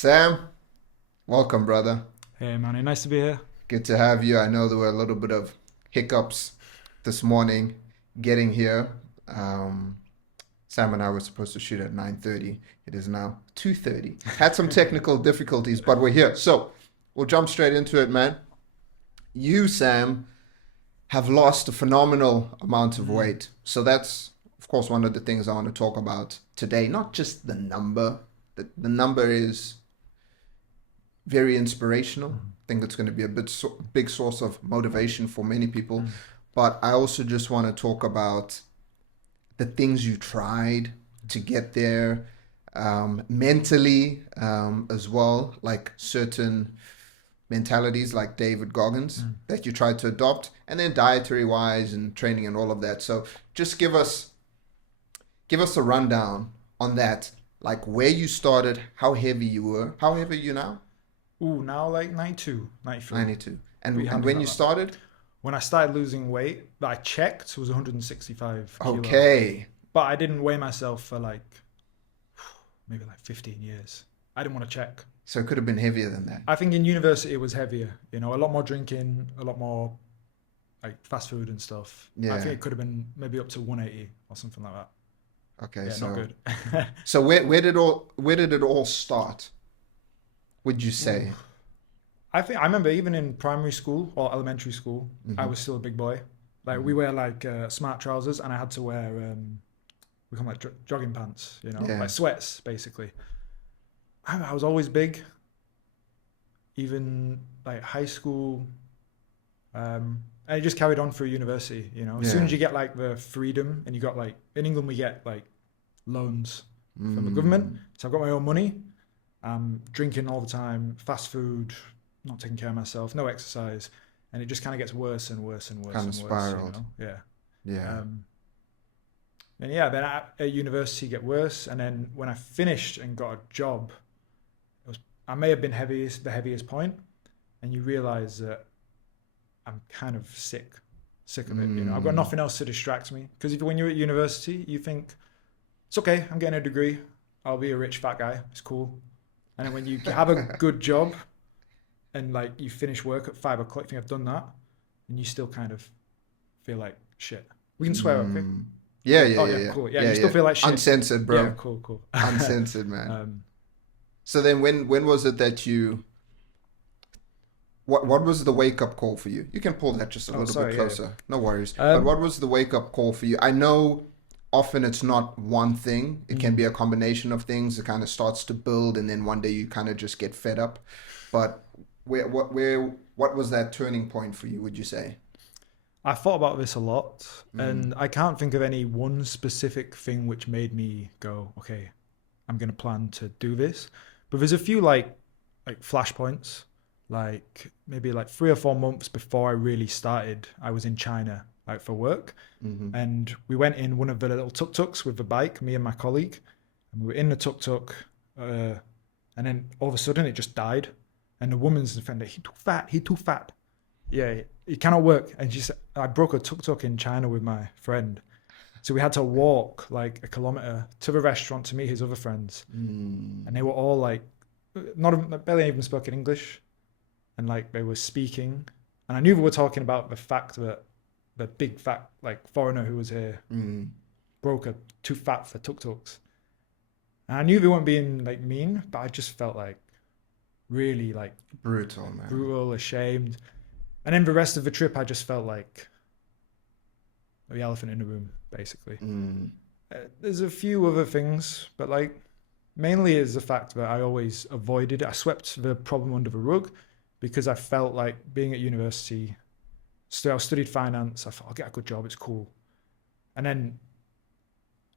Sam, welcome, brother. Hey Manny, nice to be here. Good to have you. I know there were a little bit of hiccups this morning getting here. Um, Sam and I were supposed to shoot at 9:30. It is now 2:30. Had some technical difficulties, but we're here. So we'll jump straight into it, man. You, Sam, have lost a phenomenal amount of Mm, weight. So that's, of course, one of the things I want to talk about today. Not just the number. The number is very inspirational. mm, I think it's going to be a big source of motivation for many people. mm, But I also just want to talk about the things you tried to get there, mentally as well, like certain mentalities like David Goggins mm. that you tried to adopt, and then dietary wise and training and all of that. So just give us a rundown on that, like where you started, how heavy you were, how heavy are you now? Ooh, now like 92, 93. 92. Pretty And happy when you about that. started? When I started losing weight, that I checked was 165 kilo. Okay. But I didn't weigh myself for like maybe like 15 years. I didn't want to check. So it could have been heavier than that. I think in university it was heavier, a lot more drinking, a lot more like fast food and stuff. I think Yeah. it could have been maybe up to 180 or something like that. Okay. Yeah, not So good. so where did it all start? Would you Ooh. say? I remember even in primary school or elementary school, I Hmm. was still a big boy. Like we Hmm. wear like smart trousers, and I had to wear we call them like jogging pants, Yeah. like sweats basically. I was always big, even like high school, and it just carried on through university. As soon Yeah. as you get like the freedom, and you got like in England we get like loans from the government, Mm. so I've got my own money. I'm drinking all the time, fast food, not taking care of myself, no exercise, and it just kind of gets worse and worse and worse Kind of and worse. spiraled. Yeah. Yeah. Um, and yeah, then at university get worse, and then when I finished and got a job, it was I may have been the heaviest point, and you realize that I'm kind of sick of it. I've got Mm. nothing else to distract me because if when you're at university, you think it's okay, I'm getting a degree, I'll be a rich fat guy, it's cool. And then when you have a good job and like you finish work at 5 o'clock, you think I've done that, and you still kind of feel like shit. We can swear, okay? Mm. Yeah, yeah, Oh yeah, yeah, yeah. cool. Yeah, Yeah, you still yeah. feel like shit. Uncensored, Yeah, bro. cool, cool. Uncensored, man. um, So then when was it that you what was the wake up call for you? You can pull that just a oh, little bit sorry. Yeah, closer. No worries. yeah. But what was the wake up call for you? I know often it's not one thing. It can Mm. be a combination of things. It kind of starts to build and then one day you kind of just get fed up. But what was that turning point for you, would you say? I thought about this a lot, Mm. and I can't think of any one specific thing which made me go, okay, I'm gonna plan to do this. But there's a few like flashpoints, like maybe like 3 or 4 months before I really started. I was in China like for work, Mm-hmm. and we went in one of the little tuk tuks with the bike, me and my colleague, and we were in the tuk tuk, and then all of a sudden it just died, and the woman's defender, he too fat, he too fat. Yeah, it cannot work. And she said, I broke a tuk tuk in China with my friend. So we had to walk like a kilometer to the restaurant to meet his other friends. Mm. And they were all like, not barely even spoken English. And like they were speaking. And I knew they were talking about the fact that the big fat like foreigner who was here Mm. broke a too fat for tuk tuks. And I knew they weren't being like mean, but I just felt like really like Brutal, man. brutal, ashamed. And then the rest of the trip, I just felt like the elephant in the room, basically. Mm. There's a few other things, but like mainly is the fact that I always avoided it. I swept the problem under the rug because I felt like being at university, still I studied finance. I thought I'll get a good job, it's cool. And then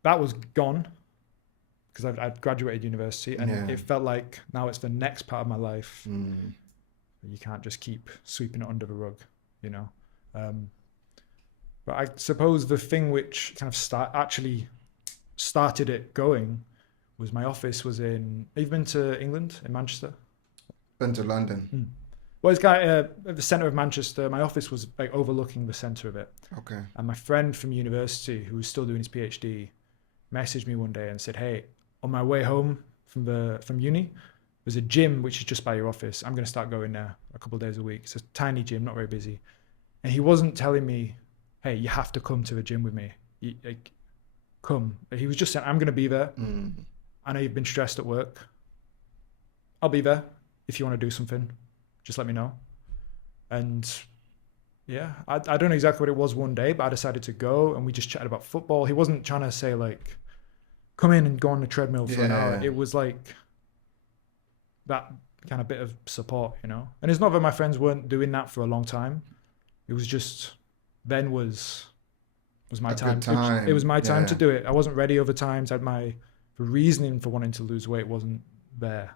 that was gone because I'd graduated university, and Yeah. it felt like now it's the next part of my life. Mm. You can't just keep sweeping it under the rug, you know. Um, but I suppose the thing which kind of actually started it going was my office was in. Have you been to England in Manchester? Been to London. Mm. Well, it's got at the centre of Manchester. My office was like overlooking the centre of it, Okay. and my friend from university, who was still doing his PhD, messaged me one day and said, "Hey, on my way home from uni, there's a gym which is just by your office. I'm going to start going there a couple of days a week. It's a tiny gym, not very busy. And he wasn't telling me, hey, you have to come to the gym with me. Like, come. He was just saying, I'm going to be there. I know you've been stressed at work. I'll be there. If you want to do something, just let me know. And yeah, I don't know exactly what it was one day, but I decided to go and we just chatted about football. He wasn't trying to say like, come in and go on the treadmill for an hour. It was like that kind of bit of support, you know? And it's not that my friends weren't doing that for a long time. It was just, then was my time. It was my time to do it. I wasn't ready other times. The reasoning for wanting to lose weight wasn't there,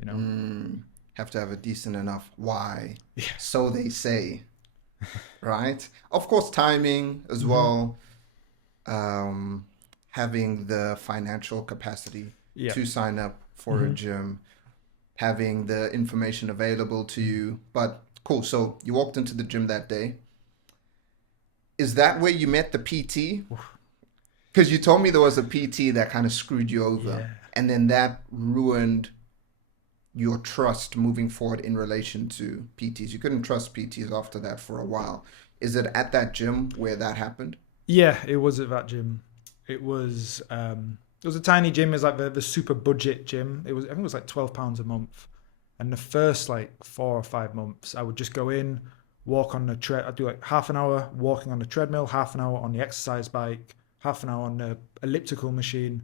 you know? Have to have a decent enough why. Yeah. So they say, right? Of course, timing as well. Having the financial capacity to sign up for a gym, having the information available to you. But cool. So you walked into the gym that day. Is that where you met the PT? Because you told me there was a PT that kind of screwed you over. And then that ruined your trust moving forward in relation to PTs. You couldn't trust PTs after that for a while. Is it at that gym where that happened? Yeah, it was at that gym. It was a tiny gym. It was like the super budget gym. I think it was like £12 a month. And the first like 4 or 5 months, I would just go in, walk on the I'd do like half an hour walking on the treadmill, half an hour on the exercise bike, half an hour on the elliptical machine.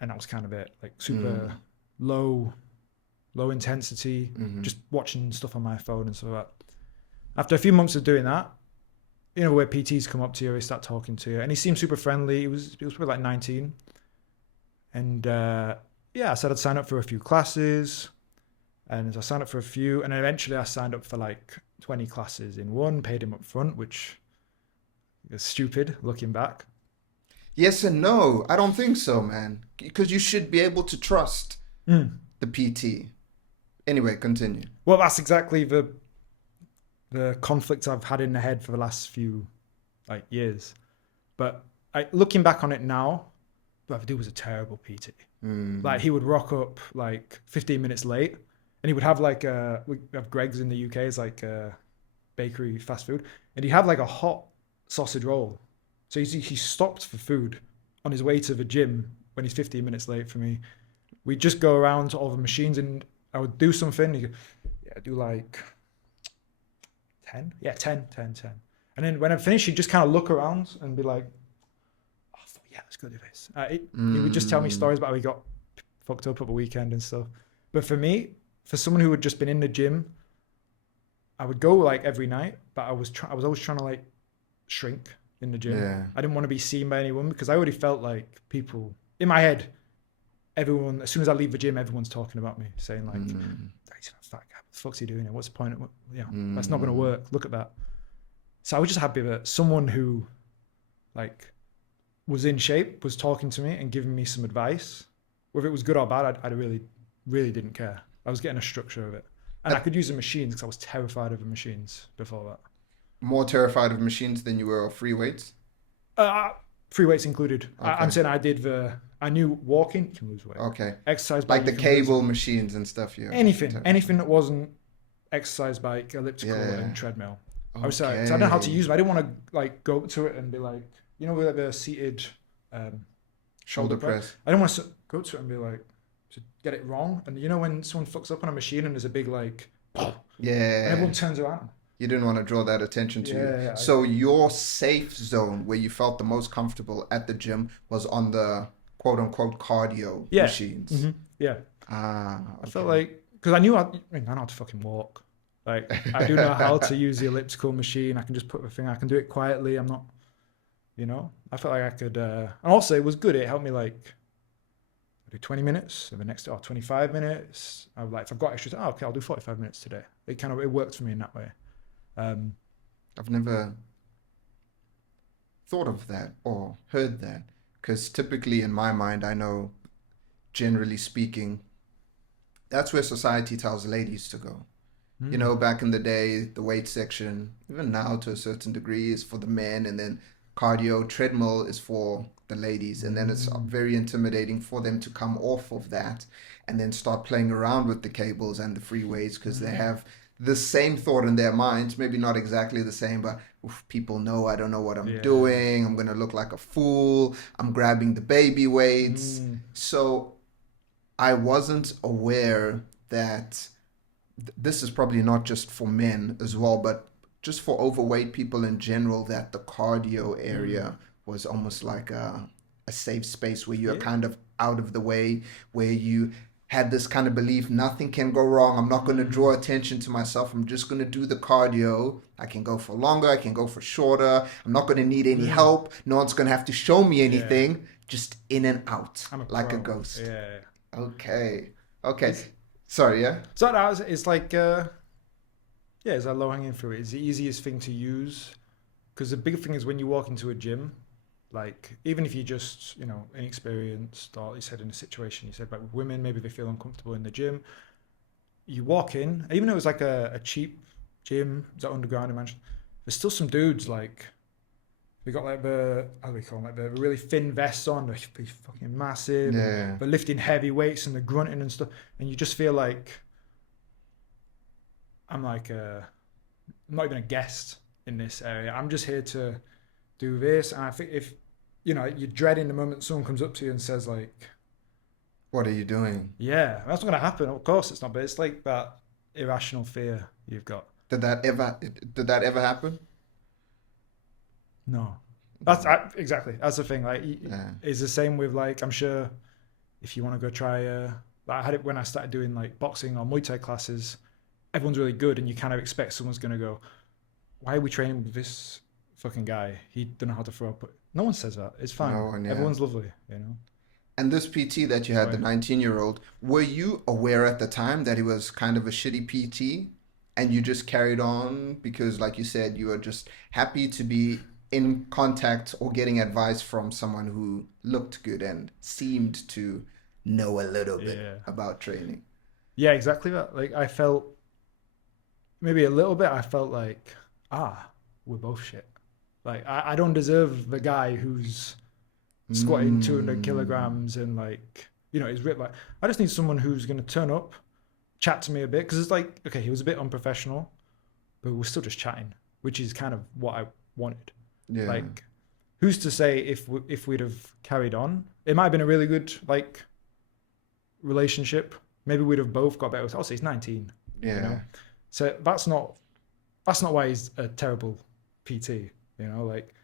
And that was kind of it. Like super low intensity, just watching stuff on my phone and stuff like that. After a few months of doing that, you know, where PTs come up to you, they start talking to you, and he seemed super friendly. He was probably like 19, and I said I'd sign up for a few classes, and I signed up for a few, and eventually I signed up for like 20 classes in one, paid him up front, which is stupid looking back. Yes and no. I don't think so, man, because you should be able to trust the PT. Anyway, continue. Well, that's exactly the conflict I've had in the head for the last few like years. But looking back on it now, the dude was a terrible PT. Like he would rock up like 15 minutes late, and he would have like we have Greg's in the UK, it's like a bakery fast food, and he'd have like a hot sausage roll. So he stopped for food on his way to the gym when he's 15 minutes late for me. We'd just go around to all the machines and I would do something. He'd go, yeah, do like 10. Yeah, 10. And then when I finished, he'd just kind of look around and be like, oh, yeah, let's go do this. He would just tell me stories about how he got fucked up at the weekend and stuff. But for me, for someone who had just been in the gym, I would go like every night, but I was always trying to like shrink in the gym. Yeah. I didn't want to be seen by anyone because I already felt like people in my head, everyone, as soon as I leave the gym, everyone's talking about me, saying like, he's a fat guy. What the fuck's he doing here? What's the point? That's not going to work. Look at that. So I was just happy that someone who like was in shape was talking to me and giving me some advice. Whether it was good or bad, I really, really didn't care. I was getting a structure of it. And I could use the machines because I was terrified of the machines before that. More terrified of machines than you were of free weights? Free weights included. Okay. I'm saying I knew walking, you can lose weight. Okay. Exercise bike. Like the cable machines and stuff, yeah. Anything that wasn't exercise bike, elliptical and treadmill. Okay. So I don't know how to use them. I didn't want to like go up to it and be like, you know, with the seated shoulder press. I didn't want to go to it and be like, to get it wrong. And you know when someone fucks up on a machine and there's a big like, and everyone turns around. You didn't want to draw that attention to you. Yeah, so your safe zone where you felt the most comfortable at the gym was on the quote unquote cardio machines. Mm-hmm. Yeah. Okay. I felt like, because I knew I know how to fucking walk. Like I do know how to use the elliptical machine. I can just put the thing, I can do it quietly. I'm not, you know, I felt like I could, and also it was good. It helped me like do 20 minutes and the next 25 minutes. I was like, if I've got extra time, okay, I'll do 45 minutes today. It worked for me in that way. I've never thought of that or heard that, because typically in my mind, I know, generally speaking, that's where society tells ladies to go. You know, back in the day, the weight section, even now to a certain degree, is for the men, and then cardio. Treadmill is for the ladies, and then it's Mm. very intimidating for them to come off of that and then start playing around with the cables and the free weights because they Mm. have the same thought in their minds, maybe not exactly the same, but oof, people know I don't know what I'm Yeah. doing. I'm going to look like a fool. I'm grabbing the baby weights. Mm. So I wasn't aware that this is probably not just for men as well, but just for overweight people in general, that the cardio Mm. area was almost like a safe space where you're Yeah. kind of out of the way, where you had this kind of belief nothing can go wrong. I'm not going to Mm. draw attention to myself. I'm just going to do the cardio. I can go for longer, I can go for shorter. I'm not going to need any Mm. help. No one's going to have to show me Yeah. anything. Just in and out I'm a like a pro. ghost. Yeah. Okay. Okay. It's Sorry, yeah? so that it's like yeah, it's a low hanging fruit. It's the easiest thing to use because the big thing is when you walk into a gym, like even if you just inexperienced or you said in a situation you said about women maybe they feel uncomfortable in the gym, you walk in even though it was like a cheap gym, is that underground in Manchester, there's still some dudes like they got like the how do we call them, like the really thin vests on, they're fucking massive and Yeah. they're lifting heavy weights and they're grunting and stuff, and you just feel like I'm like I'm not even a guest in this area. I'm just here to do this. And I think if you're dreading the moment someone comes up to you and says like, What are you doing? "Yeah, that's not going to happen." Of course, it's not. But it's like that irrational fear you've got. Did that ever happen? No, No. exactly. That's the thing. Like, Yeah. it's the same with like I'm sure if you want to go try. Like I had it when I started doing like boxing or Muay Thai classes. Everyone's really good, and you kind of expect someone's going to go, "Why are we training with this fucking guy? He don't know how to throw." But no one says that. It's fine. No one, yeah. Everyone's lovely, you know. And this PT that you had, the Right. 19-year-old, were you aware at the time that he was kind of a shitty PT and you just carried on because, like you said, you were just happy to be in contact or getting advice from someone who looked good and seemed to know a little bit Yeah. about training? Yeah, exactly that. Like I felt maybe a little bit. I felt like we're both shit. Like I don't deserve the guy who's squatting 200 Mm, kilograms and like he's ripped. Like I just need someone who's going to turn up, chat to me a bit because it's like okay, he was a bit unprofessional, but we're still just chatting, which is kind of what I wanted. yeah. Like, who's to say if we'd have carried on, it might have been a really good like relationship. Maybe we'd have both got better. Also, he's 19, you Yeah. know, so that's not why he's a terrible PT, like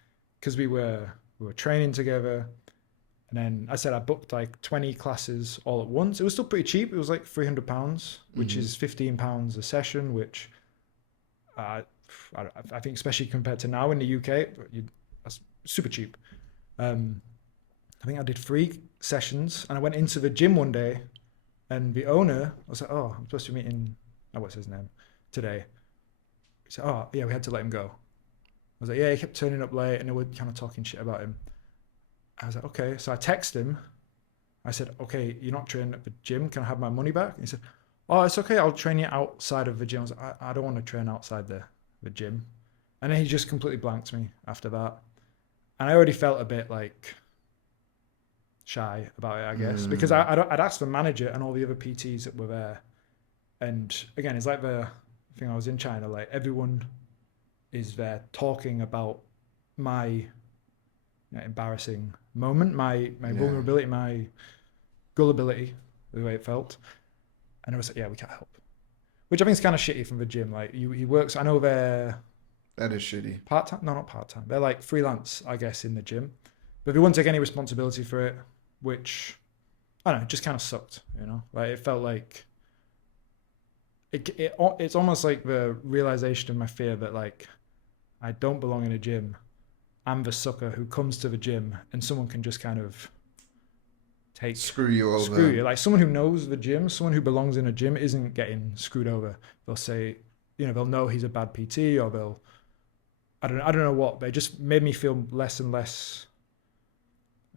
because we were training together. And then I said I booked like 20 classes all at once. It was still pretty cheap. It was like £300, which Hmm. is £15 a session, which uh, I think, especially compared to now in the UK, that's super cheap. Um, I think I did 3 sessions and I went into the gym one day and the owner, I was like, oh, I'm supposed to be meeting, what's his name, today. He said, oh, yeah, we had to let him go. I was like, yeah, he kept turning up late and they were kind of talking shit about him. I was like, okay. So I texted him. I said, okay, you're not training at the gym. Can I have my money back? And he said, oh, it's okay. I'll train you outside of the gym. I was like, I don't want to train outside the gym. And then he just completely blanked me after that. And I already felt a bit like shy about it, I guess, because Mm, I'd asked the manager and all the other PTs that were there. And again, it's like the thing I was in China, like everyone is there talking about my embarrassing moment, my yeah. vulnerability, my gullibility, the way it felt. And I was like, yeah, we can't help. Which I think is kind of shitty from the gym. Like he works, I know they're That is shitty. part time, no, not part time. They're like freelance, I guess, in the gym. But they wouldn't take any responsibility for it, which I don't know, it just kind of sucked, Like it felt like it's almost like the realization of my fear that like I don't belong in a gym. I'm the sucker who comes to the gym and someone can just kind of Screw you screw over. you. Like someone who knows the gym, someone who belongs in a gym isn't getting screwed over. They'll say, they'll know he's a bad PT or I don't know what, but it just made me feel less and less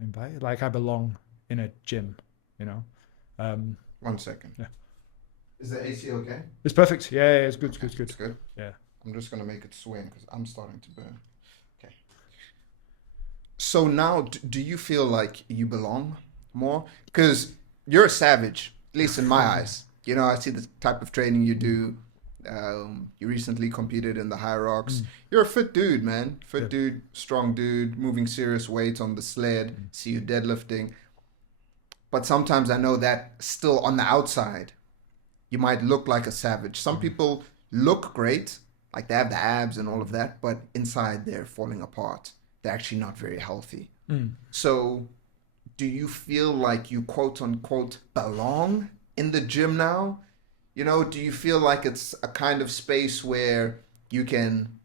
invited. Like I belong in a gym, you know? Um, 1 second. yeah. Is the AC okay? It's perfect. Yeah, it's good, Okay, good, it's good. yeah. I'm just gonna make it swing because I'm starting to burn. Okay. So now, do you feel like you belong more? Because you're a savage, at least in my eyes. You know, I see the type of training you do. You recently competed in the High Rocks. Mm. You're a fit dude, man. Yeah. Fit dude, strong dude, moving serious weights on the sled. Mm. See you deadlifting. But sometimes I know that still on the outside, you might look like a savage. Some Mm. people look great, like they have the abs and all of that, but inside they're falling apart. They're actually not very healthy. Mm. So, do you feel like you quote unquote belong in the gym now? You know, do you feel like it's a kind of space where you can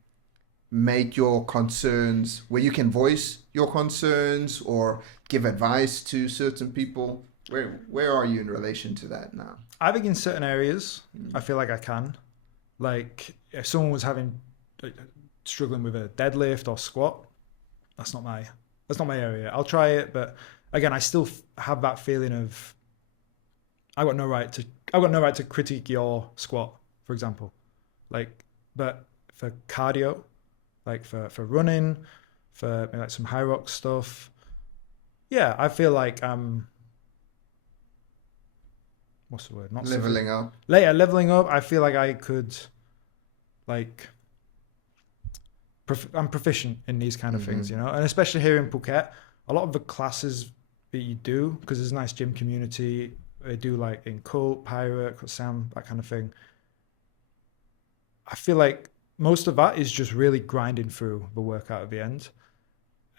make your concerns, where you can voice your concerns or give advice to certain people? Where are you in relation to that now? I think in certain areas, I Mm. feel like I can. Like if someone was like, struggling with a deadlift or squat, that's not my area. I'll try it, but again, I still have that feeling of I got no right to critique your squat, for example. Like, but for cardio, like for running, for maybe like some high rock stuff, yeah, I feel like I'm what's the word? Not Leveling up. later leveling up. I feel like I could like I'm proficient in these kind of things, Mm-hmm. and especially here in Phuket, a lot of the classes that you do, because there's a nice gym community, they do like in Cult, Pirate, Sam, that kind of thing. I feel like most of that is just really grinding through the workout at the end.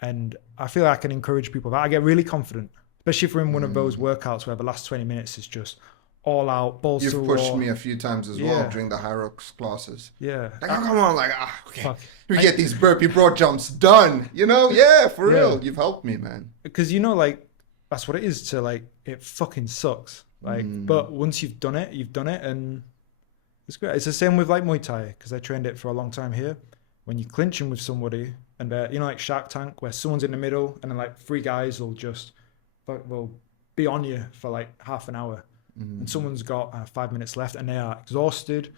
And I feel like I can encourage people that I get really confident, especially if we're in one of those Mm. workouts where the last 20 minutes is just all out, balls to You've the pushed wall. me a few times as well Yeah, during the High Rocks classes. yeah. Like, oh, come on, like, okay, Fuck. we get these burpee broad jumps done. You know, yeah, for Yeah. real. You've helped me, man. Because like that's what it is to like it fucking sucks. Like, Mm. but once you've done it, and it's great. It's the same with like Muay Thai because I trained it for a long time here. When you're clinching with somebody and they're like Shark Tank where someone's in the middle and then like three guys will be on you for like half an hour and Mm. someone's got 5 minutes left and they are exhausted,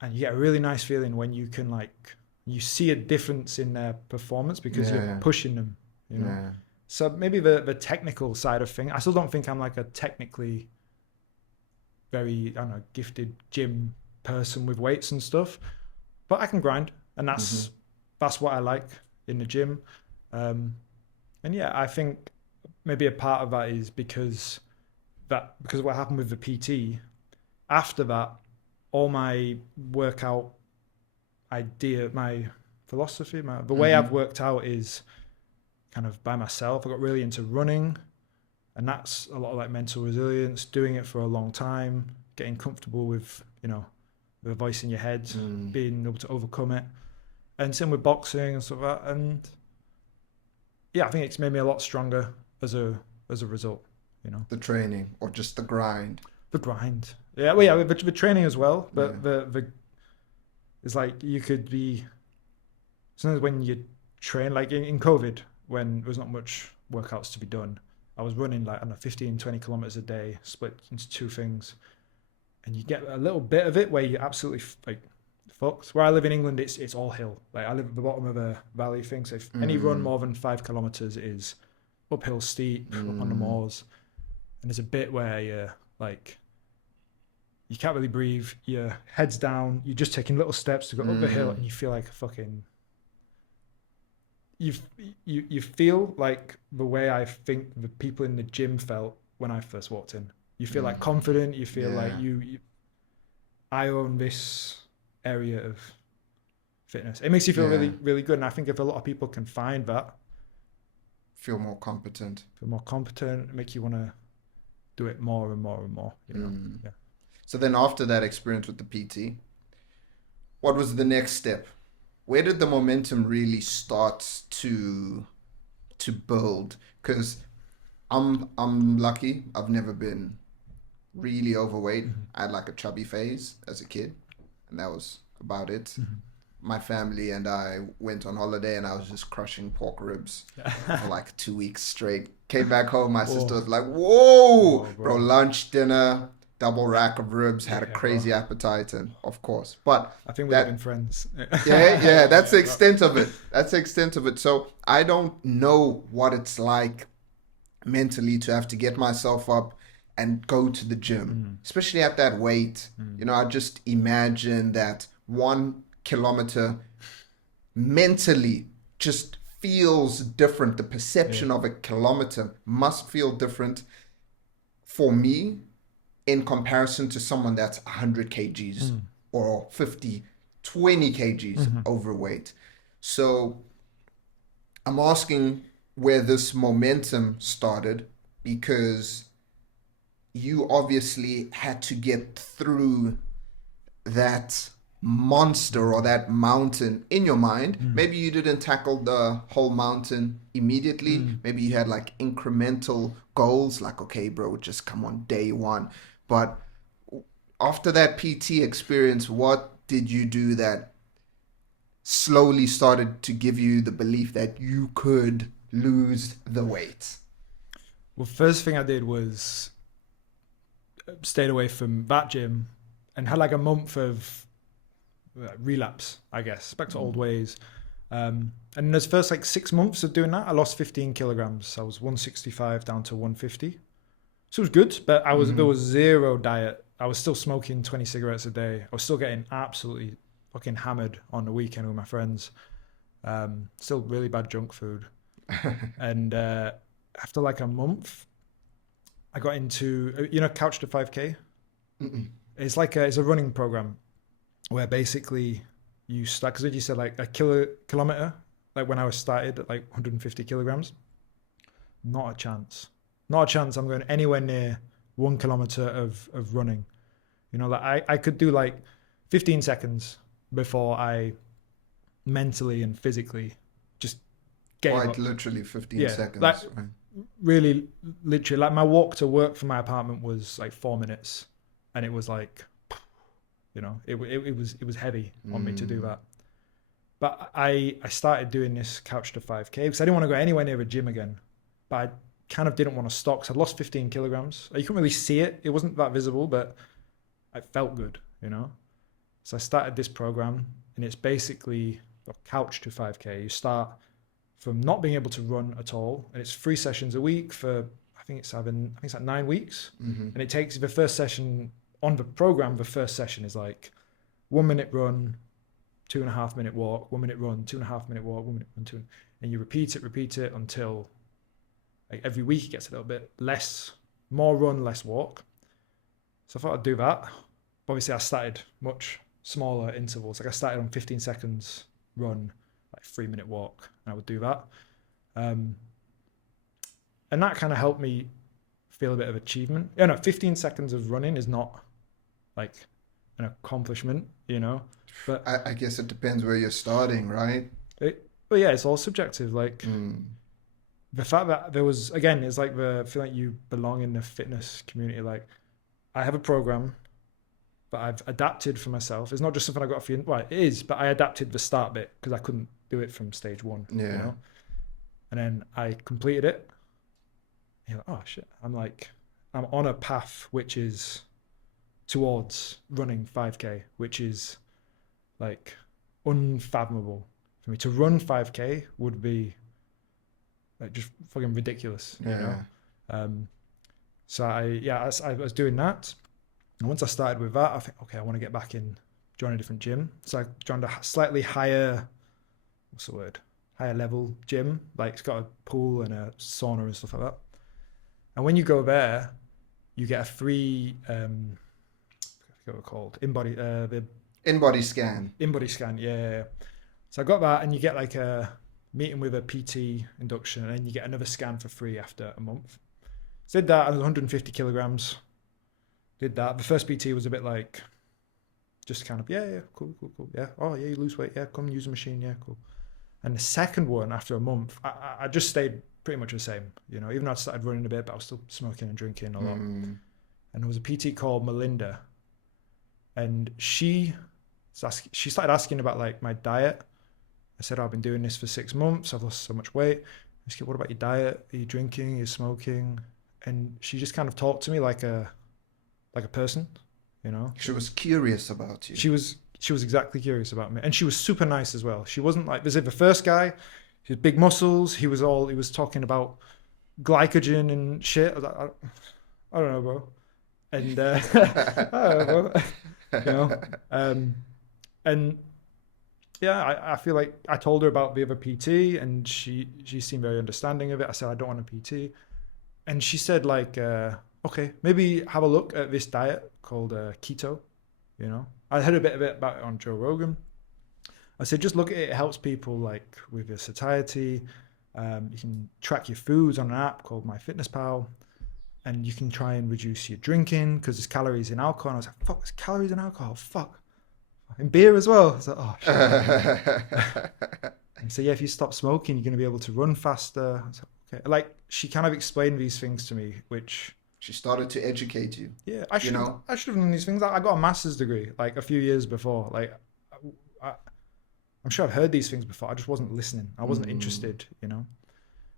and you get a really nice feeling when you can like you see a difference in their performance because Yeah. you're pushing them, Yeah. So maybe the technical side of things, I still don't think I'm like a technically very, I don't know, gifted gym person with weights and stuff, but I can grind, and Mm-hmm. that's what I like in the gym. And yeah, I think maybe a part of that is because of what happened with the PT. After that, all my workout idea, my philosophy, the way I've Mm-hmm. worked out is kind of by myself. I got really into running, and that's a lot of like mental resilience, doing it for a long time, getting comfortable with the voice in your head, Mm. being able to overcome it, and same with boxing and stuff like that. And yeah, I think it's made me a lot stronger as a result. The training or just the grind. The grind, yeah, well, yeah, the training as well, but Yeah. the it's like you could be sometimes when you train, like in COVID when there was not much workouts to be done. I was running like, I don't know, 15, 20 kilometers a day, split into two things. And you get a little bit of it where you're absolutely like fucked. Where I live in England, it's all hill. Like I live at the bottom of a valley thing. So if any run Mm. more than 5 kilometers is uphill steep up on the Mm. moors. And there's a bit where you're like, you can't really breathe. Your head's down. You're just taking little steps to go up the hill, Mm. and you feel like a fucking you feel like the way I think the people in the gym felt when I first walked in. You feel like Mm. confident. You feel like Yeah. I own this area of fitness. It makes you feel really, Yeah. really good. And I think if a lot of people can find that, Feel more competent. feel more competent, it make you want to do it more and more and more. Mm. Yeah. So then after that experience with the PT, what was the next step? Where did the momentum really start to build? Because I'm lucky. I've never been really overweight. Mhm. I had like a chubby phase as a kid, and that was about it. Mhm. My family and I went on holiday, and I was just crushing pork ribs for like 2 weeks straight. Came back home, my sister was like, "Whoa, Whoa, bro! bro. Lunch, dinner, double rack of ribs, had a Yeah, well, crazy appetite, and of course. But I think we'd have been that, friends. yeah, that's the Yeah, but extent of it. That's the extent of it. So I don't know what it's like mentally to have to get myself up and go to the gym, mm, especially at that weight. mm, You know, I just imagine that 1 kilometer mentally just feels different. The yeah, perception of a kilometer must feel different for me in comparison to someone that's 100 kgs mm, or 50, 20 kgs mhm, overweight. So I'm asking where this momentum started because you obviously had to get through that monster or that mountain in your mind. mm, Maybe you didn't tackle the whole mountain immediately. mm. Maybe you had like incremental goals, like, okay, bro, just come on day one. But after that PT experience, what did you do that slowly started to give you the belief that you could lose the weight? Well, first thing I did was stayed away from that gym and had like a month of relapse, I guess, back to old Mm. ways. And in those first like 6 months of doing that, I lost 15 kilograms. I was 165 down to 150. So it was good, but there Mm-hmm. was zero diet. I was still smoking 20 cigarettes a day. I was still getting absolutely fucking hammered on the weekend with my friends. Still really bad junk food. And after like a month, I got into Couch to 5K. Mm-mm. It's a running program where basically you start, because you said like a kilometer, like when I was started at like 150 kilograms, not a chance, not a chance. I'm going anywhere near 1 kilometer of running. Like I could do like 15 seconds before I mentally and physically just gave Quite up. literally 15 Yeah, like seconds. Right? really, literally, like my walk to work from my apartment was like 4 minutes, and it was like, it was heavy on me to do Mm. that. But I started doing this couch to 5K because I didn't want to go anywhere near a gym again. But I kind of didn't want to stop because I'd lost 15 kilograms. You couldn't really see it. It wasn't that visible, but it felt good. So I started this program, and it's basically a couch to 5K. You start from not being able to run at all, and it's 3 sessions a week for I think it's like 9 weeks, Mm-hmm. and it takes the first session on the program. The first session is like 1 minute run, 2.5 minute walk, 1 minute run, 2.5 minute walk, 1 minute run, two, and you repeat it until like every week it gets a little bit less, more run, less walk. So I thought I'd do that. But obviously, I started much smaller intervals. Like I started on 15 seconds run, like 3 minute walk, and I would do that. Um, and that kind of helped me feel a bit of achievement. 15 seconds of running is not like an accomplishment. But I guess it depends where you're starting, right? but yeah, it's all subjective. Like Mm. the fact that there was, again, it's like the feeling like you belong in the fitness community. Like I have a program, but I've adapted for myself. It's not just something I got off you. Well, it is, but I adapted the start bit because I couldn't do it from stage one. Yeah. And then I completed it. And you're like, oh shit! I'm on a path which is towards running 5K, which is like unfathomable for me. To run 5K would be like just fucking ridiculous. Yeah. Um, so I was doing that. And once I started with that, I think, okay, I want to get back in, join a different gym. So I joined a slightly higher, what's the word? Higher level gym. Like it's got a pool and a sauna and stuff like that. And when you go there, you get a free, I forget what it's called, the In-body scan. in-body scan. Yeah. So I got that, and you get like a meeting with a PT induction, and then you get another scan for free after a month. So did that. I was 150 kilograms. Did that. The first PT was a bit like, just kind of, yeah, cool. Yeah. Oh, yeah, you lose weight. Yeah, come use the machine. Yeah, cool. And the second one, after a month, I just stayed pretty much the same. Even though I started running a bit, but I was still smoking and drinking a lot. Mm. And there was a PT called Melinda, and she started asking about like my diet. I said, I've been doing this for 6 months. I've lost so much weight. She said, what about your diet? Are you drinking? Are you smoking? And she just kind of talked to me like a like a person, you know. She was curious about you. She was exactly curious about me, and she was super nice as well. She wasn't like the first guy. He had big muscles. He was talking about glycogen and shit. I was like, I don't know, bro. And I don't know, bro. You know, and yeah, I feel like I told her about the other PT, and she seemed very understanding of it. I said I don't want a PT, and she said like, okay, maybe have a look at this diet called keto. You know, I heard a bit of it about it on Joe Rogan. I said just look at it. It helps people like with their satiety. You can track your foods on an app called MyFitnessPal, and you can try and reduce your drinking because there's calories in alcohol. And I was like, fuck, there's calories in alcohol. Fuck. In beer as well. I was like, oh shit. And so yeah, if you stop smoking, you're going to be able to run faster. I was like, okay. Like she kind of explained these things to me, which She started to educate you. yeah, You know? I should have done these things. I got a master's degree like a few years before. Like I'm sure I've heard these things before. I just wasn't listening. I wasn't interested, you know.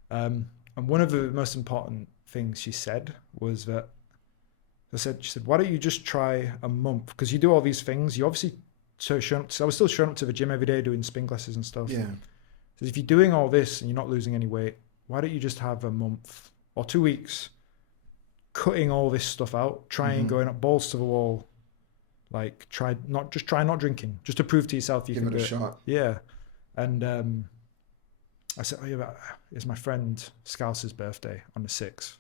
And one of the most important things she said was that she said, why don't you just try a month? Because you do all these things. You obviously so I was still showing up to the gym every day doing spin classes and stuff. Yeah. So if you're doing all this and you're not losing any weight, why don't you just have a month or 2 weeks cutting all this stuff out, trying going up balls to the wall, like try not drinking, just to prove to yourself you Give can it do a shot. Yeah. And I said, oh yeah, it's my friend Scouse's birthday on the 6th.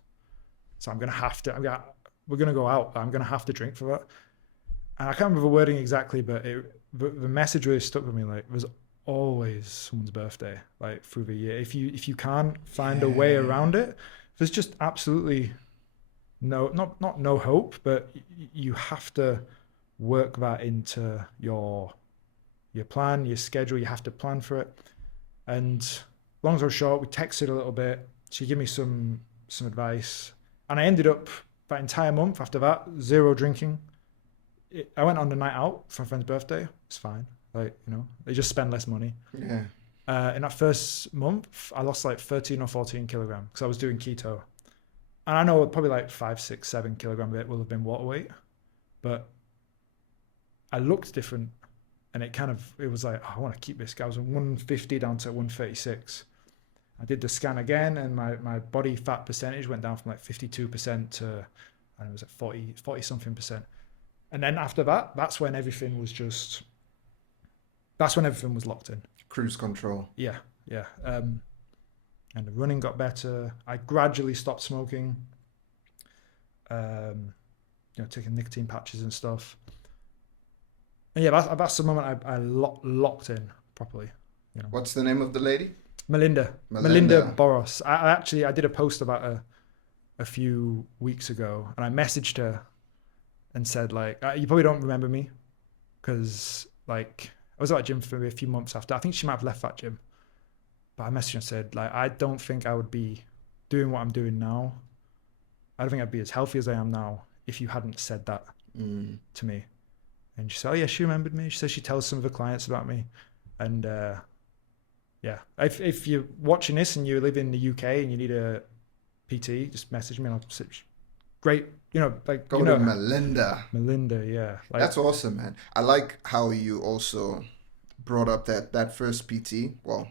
So we're gonna go out. I'm gonna have to drink for that. And I can't remember the wording exactly, but the message really stuck with me. Like, there's always someone's birthday, like through the year. If you can't find a way around it, there's just absolutely not no hope, but you have to work that into your plan, your schedule. You have to plan for it. And long story short, we texted a little bit. She gave me some advice, and I ended up that entire month after that 0 drinking. I went on a night out for a friend's birthday. It's fine. Like, you know, they just spend less money. Yeah. In that first month, I lost like 13 or 14 kilograms because I was doing keto. And I know probably like 5, 6, 7 kilogram of it will have been water weight, but I looked different, and it was like, oh, I want to keep this. I was 150 down to 136. I did the scan again, and my body fat percentage went down from like 52% to, I don't know, it was like 40 something percent. And then after that, that's when everything was locked in. Cruise control. Yeah. And the running got better. I gradually stopped smoking, taking nicotine patches and stuff. And yeah, that's the moment I locked in properly. You know. What's the name of the lady? Melinda Boros. I did a post about her a few weeks ago, and I messaged her and said, like, you probably don't remember me because, like, I was at that gym for maybe a few months after. I think she might have left that gym. But I messaged her and said, like, I don't think I would be doing what I'm doing now. I don't think I'd be as healthy as I am now if you hadn't said that to me. And she said, oh yeah, she remembered me. She says she tells some of her clients about me. And yeah, if you're watching this and you live in the UK and you need a PT, just message me and I'll say, great. You know, like, Go to Melinda. Melinda, yeah. Like, that's awesome, man. I like how you also brought up that first PT. Well,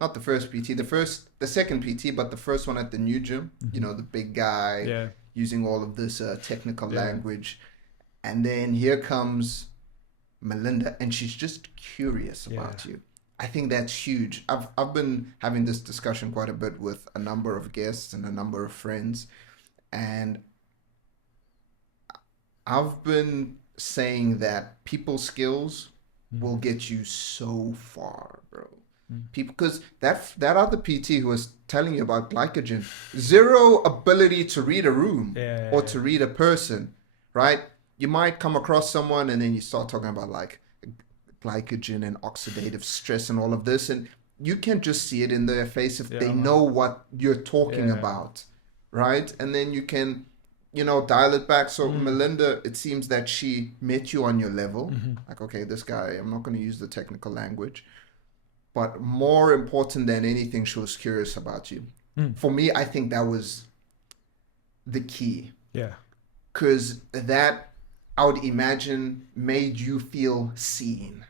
not the first PT, the second PT, but the first one at the new gym. You know, the big guy using all of this technical language. And then here comes Melinda, and she's just curious about you. I think that's huge. I've been having this discussion quite a bit with a number of guests and a number of friends, and I've been saying that people skills will get you so far, bro. People, because that other PT who was telling you about glycogen, 0 ability to read a room or to read a person, right? You might come across someone and then you start talking about like glycogen and oxidative stress and all of this, and you can just see it in their face if they know what you're talking about, right? And then you can, dial it back. So Melinda, it seems that she met you on your level. Like, okay, this guy, I'm not going to use the technical language, but more important than anything, she was curious about you. For me, I think that was the key. Yeah. because that, I would imagine, made you feel seen.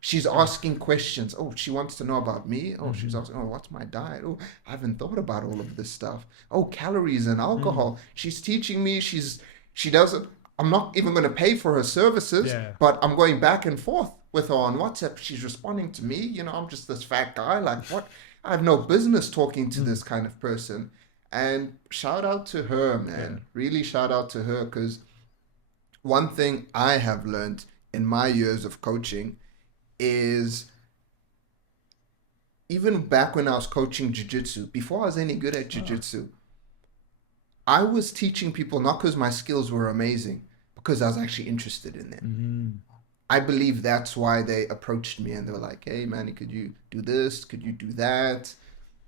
She's Yeah. asking questions. Oh, she wants to know about me. Oh, she's Mm-hmm. asking, oh, what's my diet? Oh, I haven't thought about all of this stuff. Oh, calories and Mm. alcohol. She's teaching me. She doesn't. I'm not even going to pay for her services, Yeah. but I'm going back and forth with her on WhatsApp. She's responding to me. I'm just this fat guy. Like, what? I have no business talking to Mm. this kind of person. And shout out to her, Yeah. man. Really shout out to her, because one thing I have learned in my years of coaching is, even back when I was coaching jiu-jitsu, before I was any good at Oh. jiu-jitsu, I was teaching people not because my skills were amazing, because I was actually interested in them. Mm. I believe that's why they approached me and they were like, hey, man, could you do this? Could you do that?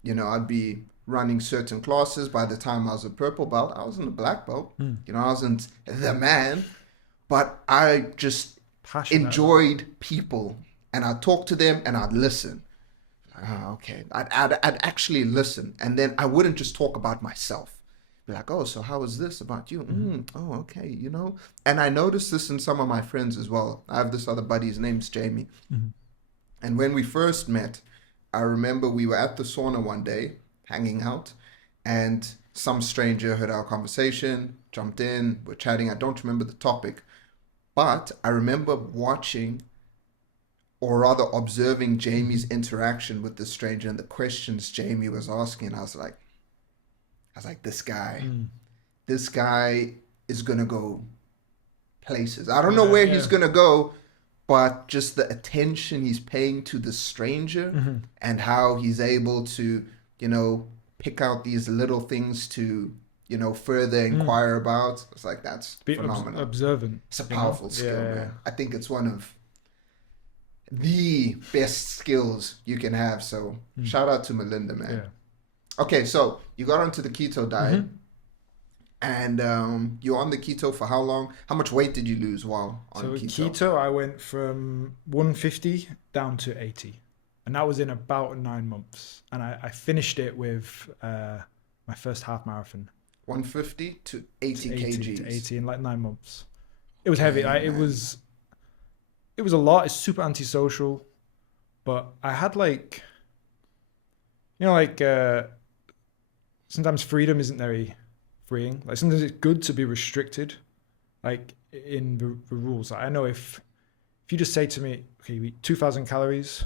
I'd be running certain classes. By the time I was a purple belt, I wasn't a black belt. Mm. I wasn't the man, but I just Passionate about it. enjoyed people, and I'd talk to them and I'd listen. Okay. I'd actually listen, and then I wouldn't just talk about myself. Be like, oh, so how is this about you? Mm-hmm. Oh, okay, And I noticed this in some of my friends as well. I have this other buddy, his name's Jamie. Mm-hmm. And when we first met, I remember we were at the sauna one day, hanging out, and some stranger heard our conversation, jumped in, we're chatting. I don't remember the topic, but I remember watching, or rather observing, Jamie's interaction with the stranger and the questions Jamie was asking. I was like, Mm. this guy is gonna go places. I don't know Yeah. where he's Yeah. gonna go, but just the attention he's paying to the stranger, Mm-hmm. and how he's able to, pick out these little things to, further Mm. inquire about. It's like, that's Be phenomenal. observant. It's a You know. powerful skill, Yeah. man. I think it's one of the best skills you can have. So Mm. shout out to Melinda, man. Yeah. Okay, so you got onto the keto diet, Mm-hmm. and you're on the keto for how long? How much weight did you lose while on So with keto? keto, I went from 150 down to 80, and that was in about 9 months. And I finished it with my first half marathon. 150 to 80 80 kgs. to 80 in like 9 months. It was heavy. Okay, It man. was a lot. It's super antisocial, but I had like, like sometimes freedom isn't very freeing. Like sometimes it's good to be restricted, like in the rules. Like I know if you just say to me, okay, you eat 2,000 calories,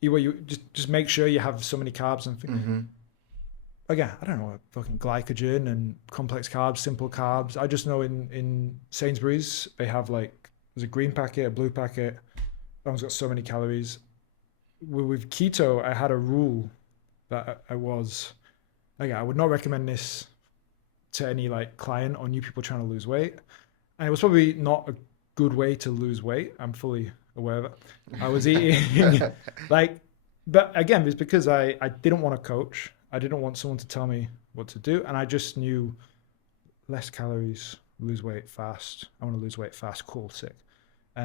you just make sure you have so many carbs and things. Mm-hmm. Again, I don't know, fucking glycogen and complex carbs, simple carbs. I just know in Sainsbury's they have like, there's a green packet, a blue packet. That one's got so many calories. With keto, I had a rule that I would not recommend this to any like client or new people trying to lose weight. And it was probably not a good way to lose weight. I'm fully aware of it. I was eating like, but again, it's because I didn't want to coach. I didn't want someone to tell me what to do. And I just knew less calories, lose weight fast. I want to lose weight fast, cool, sick.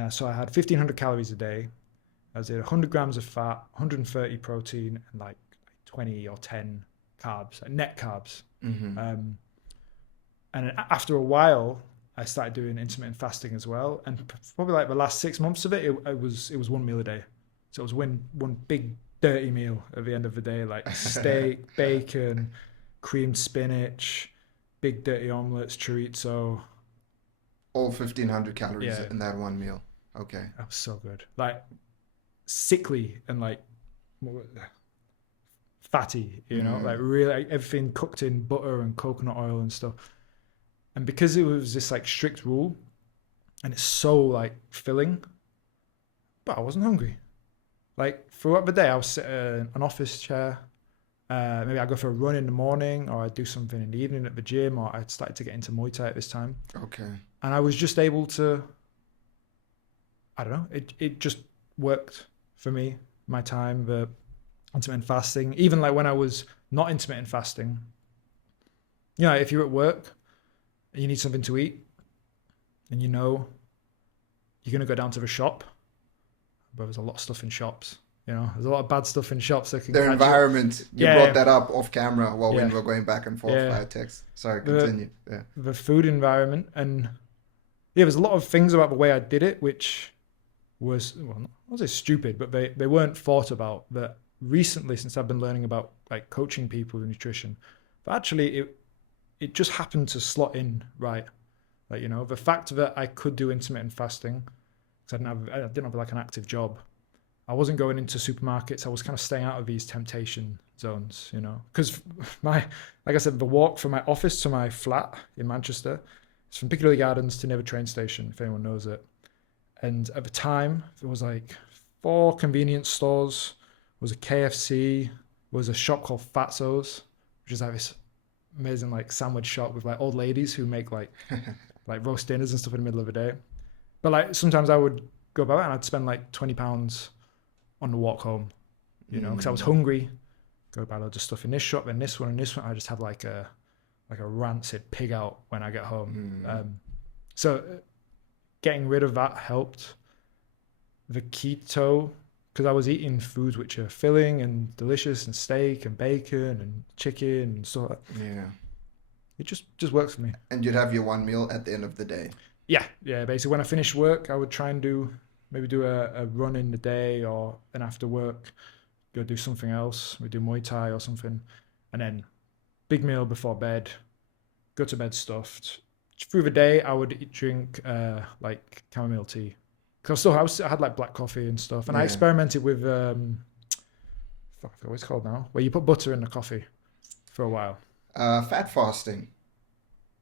So I had 1,500 calories a day. I did 100 grams of fat, 130 protein, and like 20 or 10 carbs, like net carbs. Mm-hmm. And after a while, I started doing intermittent fasting as well. And probably like the last 6 months of it, it was one meal a day. So it was one big dirty meal at the end of the day, like steak, bacon, creamed spinach, big dirty omelets, chorizo. All 1,500 calories Yeah, in that one meal. Okay. that was so good. Like sickly and like fatty, like really like everything cooked in butter and coconut oil and stuff. And because it was this like strict rule and it's so like filling, but I wasn't hungry. Like throughout the day, I would sit in an office chair. Maybe I'd go for a run in the morning, or I'd do something in the evening at the gym, or I'd started to get into Muay Thai at this time. Okay. And I was just able to, I don't know, it just worked for me, my time, the intermittent fasting. Even like when I was not intermittent fasting, if you're at work and you need something to eat and you're going to go down to the shop, but there's a lot of stuff in shops. You know, there's a lot of bad stuff in shops that can Their catch you. environment. You Yeah, brought that up off camera while we yeah, were going back and forth yeah. via text. Sorry, The continue. Yeah. the food environment, and yeah, there's a lot of things about the way I did it which was, well, not, I won't say stupid, but they weren't thought about. That recently, since I've been learning about like coaching people with nutrition, but actually it just happened to slot in right. Like, you know, the fact that I could do intermittent fasting, because I didn't have like an active job. I wasn't going into supermarkets. I was kind of staying out of these temptation zones, you know, because like I said, the walk from my office to my flat in Manchester, it's from Piccadilly Gardens to near the train station, if anyone knows it. And at the time, there was like 4 convenience stores, was a KFC, was a shop called Fatso's, which is like this amazing like sandwich shop with like old ladies who make like roast dinners and stuff in the middle of the day. But like sometimes I would go about it and I'd spend like £20 on the walk home, you know, because I was hungry. Go buy loads of stuff in this shop, then this one and this one. I just have like a rancid pig out when I get home. So getting rid of that helped. The keto, because I was eating foods which are filling and delicious, and steak and bacon and chicken and stuff. Yeah. It just works for me. And you'd have your one meal at the end of the day. Yeah. Basically, when I finished work, I would try and do a run in the day, or then after work, go do something else. We do Muay Thai or something, and then big meal before bed. Go to bed stuffed. Through the day, I would drink like chamomile tea, because I had like black coffee and stuff, and I experimented with I forget what it's called now, where you put butter in the coffee for a while. Fat fasting.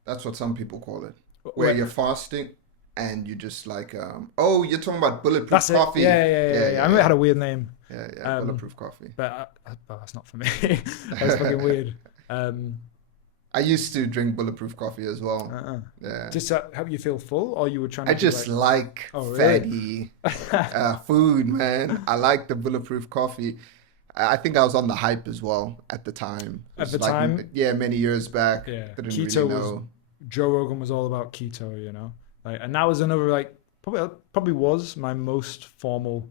That's what some people call it. Where you're fasting and you just like, you're talking about bulletproof That's coffee. Yeah. I knew it had a weird name. Yeah, bulletproof coffee. But that's not for me. That's fucking weird. I used to drink bulletproof coffee as well. Yeah. Just to help you feel full, or you were trying to... I just like fatty food, man. I like the bulletproof coffee. I think I was on the hype as well at the time. At the time? Yeah, many years back. Yeah. Didn't Keto really know. Joe Rogan was all about keto, you know? Like, and that was another, like, probably was my most formal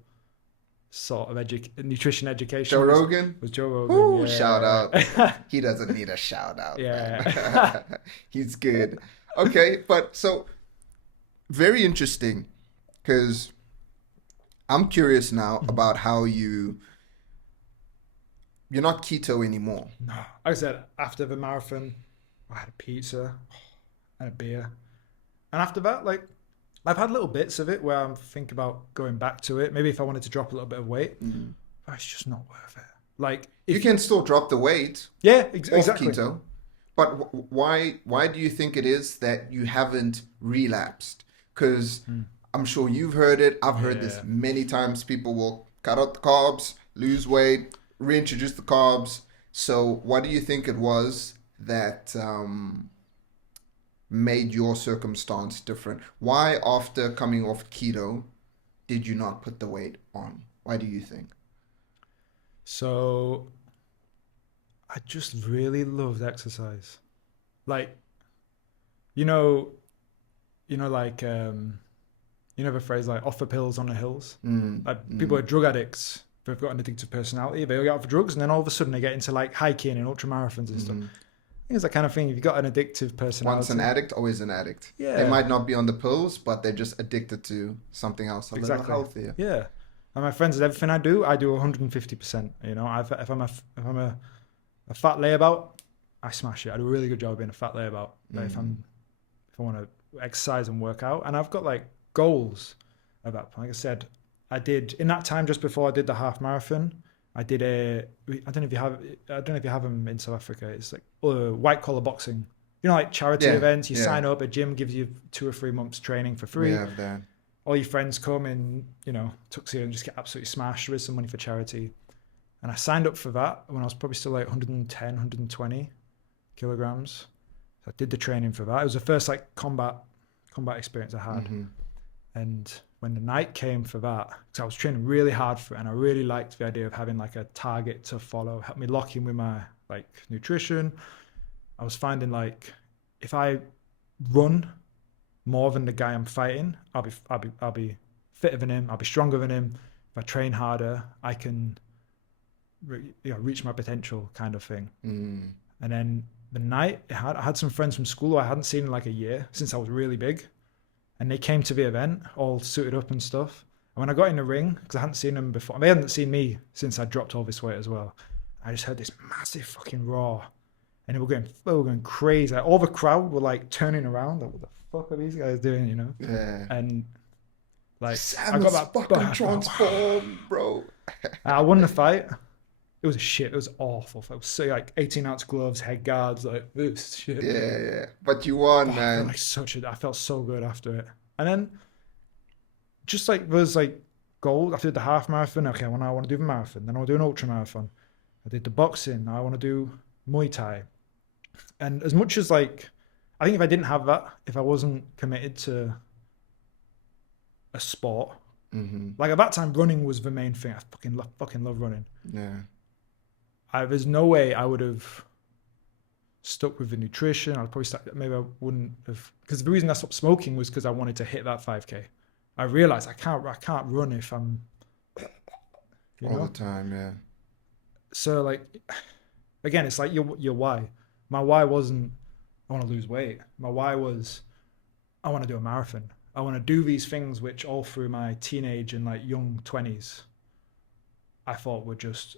sort of nutrition education. Joe Rogan? Was Joe Rogan. Ooh, shout out. He doesn't need a shout out. Yeah. He's good. Okay, but so very interesting, because I'm curious now about how you're not keto anymore. No. Like I said, after the marathon, I had a pizza and a beer. And after that, like, I've had little bits of it where I'm thinking about going back to it. Maybe if I wanted to drop a little bit of weight, but it's just not worth it. Like, you can still drop the weight. Yeah, off exactly. keto, but why do you think it is that you haven't relapsed? Because I'm sure you've heard it. I've heard this many times. People will cut out the carbs, lose weight, reintroduce the carbs. So what do you think it was that made your circumstance different? Why, after coming off keto, did you not put the weight on? Why do you think? So I just really loved exercise. Like, like, the phrase like off the pills on the hills. Like, people are drug addicts. They've got an addictive personality. They get off drugs, and then all of a sudden they get into like hiking and ultra marathons and stuff. I think it's that kind of thing. If you've got an addictive personality, once an addict, always an addict. Yeah, they might not be on the pills, but they're just addicted to something else a little healthier. Yeah, and my friends, everything I do 150%. You know, if I'm a fat layabout, I smash it. I do a really good job of being a fat layabout. Like if I want to exercise and work out, and I've got like goals at that point. Like I said, I did in that time just before I did the half marathon. I did I don't know if you have them in South Africa. It's like white collar boxing. You know, like charity events. You sign up, a gym gives you 2 or 3 months training for free. We have that. All your friends come in, tuxedo and just get absolutely smashed. There is some money for charity. And I signed up for that when I was probably still like 110, 120 kilograms. So I did the training for that. It was the first like combat experience I had. And when the night came for that, because I was training really hard for it, and I really liked the idea of having like a target to follow, help me lock in with my like nutrition. I was finding like if I run more than the guy I'm fighting, I'll be fitter than him, I'll be stronger than him. if I train harder, I can reach my potential kind of thing. Mm. And then the night, I had some friends from school who I hadn't seen in like a year since I was really big. And they came to the event all suited up and stuff. And when I got in the ring, because I hadn't seen them before, they hadn't seen me since I dropped all this weight as well. I just heard this massive fucking roar. And they were going crazy. Like, all the crowd were like turning around. Like, what the fuck are these guys doing, you know? Yeah. And like, Sam I got is that fucking transformed, bro. I won the fight. It was a shit. It was awful. It was so, like 18-ounce gloves, head guards, like this shit. Yeah. But you won, man. I felt so good after it. And then just like there's like goals. I did the half marathon. Okay, well now I want to do the marathon. Then I want to do an ultra marathon. I did the boxing. Now I want to do Muay Thai. And as much as like, I think if I didn't have that, if I wasn't committed to a sport, like at that time, running was the main thing. I fucking love running. Yeah. There's no way I would have stuck with the nutrition. I'd probably maybe I wouldn't have, because the reason I stopped smoking was because I wanted to hit that 5K. I realized I can't run if I'm all the time. Yeah. So like, again, it's like your why. My why wasn't I want to lose weight. My why was I want to do a marathon. I want to do these things which all through my teenage and like young 20s I thought were just,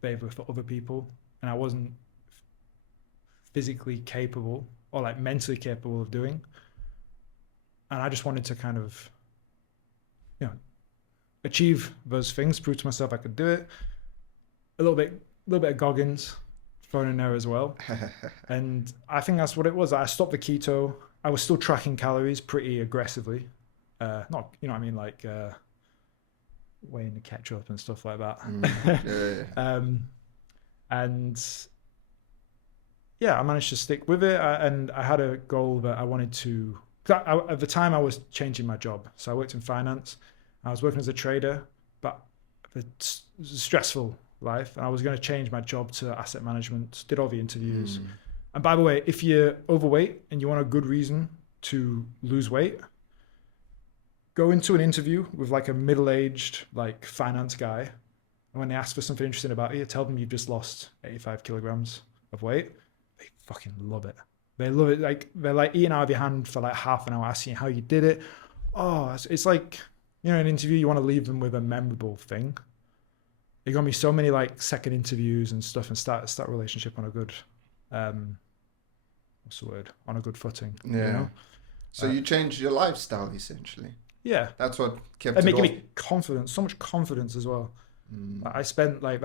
favor for other people, and I wasn't physically capable or like mentally capable of doing. And I just wanted to kind of, achieve those things, prove to myself I could do it. A little bit of Goggins thrown in there as well. And I think that's what it was. I stopped the keto. I was still tracking calories pretty aggressively. Not, like weighing the ketchup and stuff like that. And yeah, I managed to stick with it. And I had a goal that I wanted to, at the time I was changing my job. So I worked in finance. I was working as a trader, but it was a stressful life. And I was going to change my job to asset management, did all the interviews. And by the way, if you're overweight and you want a good reason to lose weight, go into an interview with like a middle-aged like finance guy. And when they ask for something interesting about you, tell them you've just lost 85 kilograms of weight. They fucking love it. They love it. Like they're like eating out of your hand for like half an hour, asking you how you did it. Oh, it's like, an interview, you want to leave them with a memorable thing. There's going to be so many like second interviews and stuff, and start a relationship on a good, what's the word? On a good footing. Yeah. So you changed your lifestyle essentially. Yeah. That's what kept it. It Gave me confidence, so much confidence as well. I spent like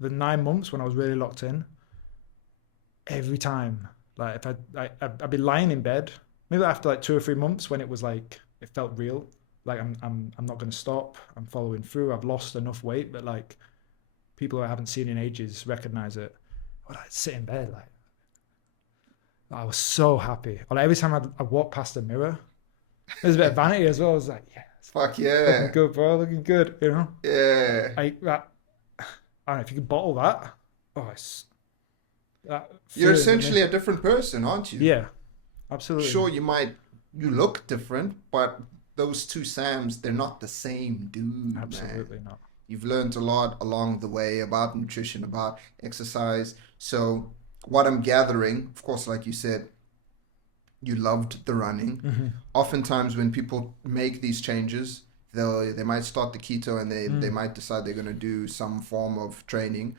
the 9 months when I was really locked in. Every time, like if I'd be lying in bed, maybe after like 2 or 3 months when it was like, it felt real. Like I'm not going to stop. I'm following through. I've lost enough weight that like people who I haven't seen in ages recognize it. But I'd sit in bed like I was so happy. Or like every time I'd walk past the mirror, there's a bit of vanity as well. I was like, yeah, fuck yeah, looking good, bro, looking good. Yeah. Like that. I don't know if you could bottle that. Oh, you're essentially a different person, aren't you? Yeah, absolutely. Sure, you look different, but those two Sams, they're not the same dude. Absolutely man. not. You've learned a lot along the way about nutrition, about exercise. So what I'm gathering, of course, like you said, you loved the running. Oftentimes when people make these changes, they might start the keto and they might decide they're going to do some form of training.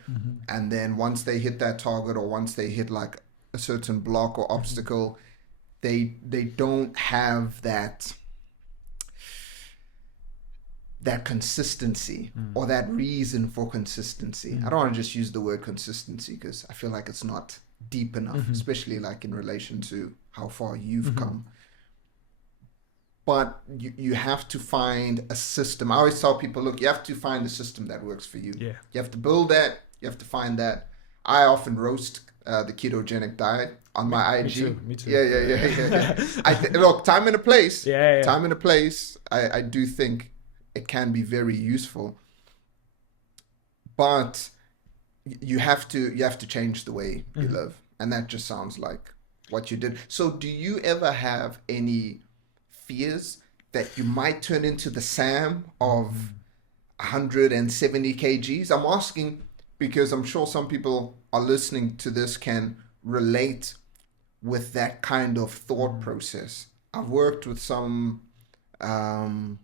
And then once they hit that target, or once they hit like a certain block or obstacle, they don't have that consistency or that reason for consistency. I don't want to just use the word consistency because I feel like it's not deep enough, especially like in relation to how far you've come. But you have to find a system. I always tell people, look, you have to find a system that works for you. Yeah. You have to build that. You have to find that. I often roast the ketogenic diet on my IG. Me too. Yeah. Look, time and a place. Yeah. Time and a place. I do think it can be very useful. But you have to change the way you live. And that just sounds like what you did. So do you ever have any fears that you might turn into the Sam of 170 kgs? I'm asking because I'm sure some people are listening to this can relate with that kind of thought Mm, process. I've worked with some um,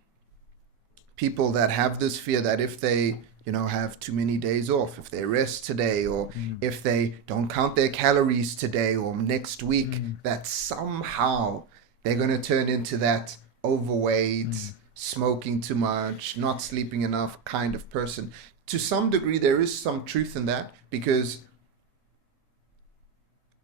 people that have this fear that if they, have too many days off, if they rest today, or mm, if they don't count their calories today or next week, mm, that somehow they're going to turn into that overweight, mm, smoking too much, not sleeping enough kind of person. To some degree, there is some truth in that because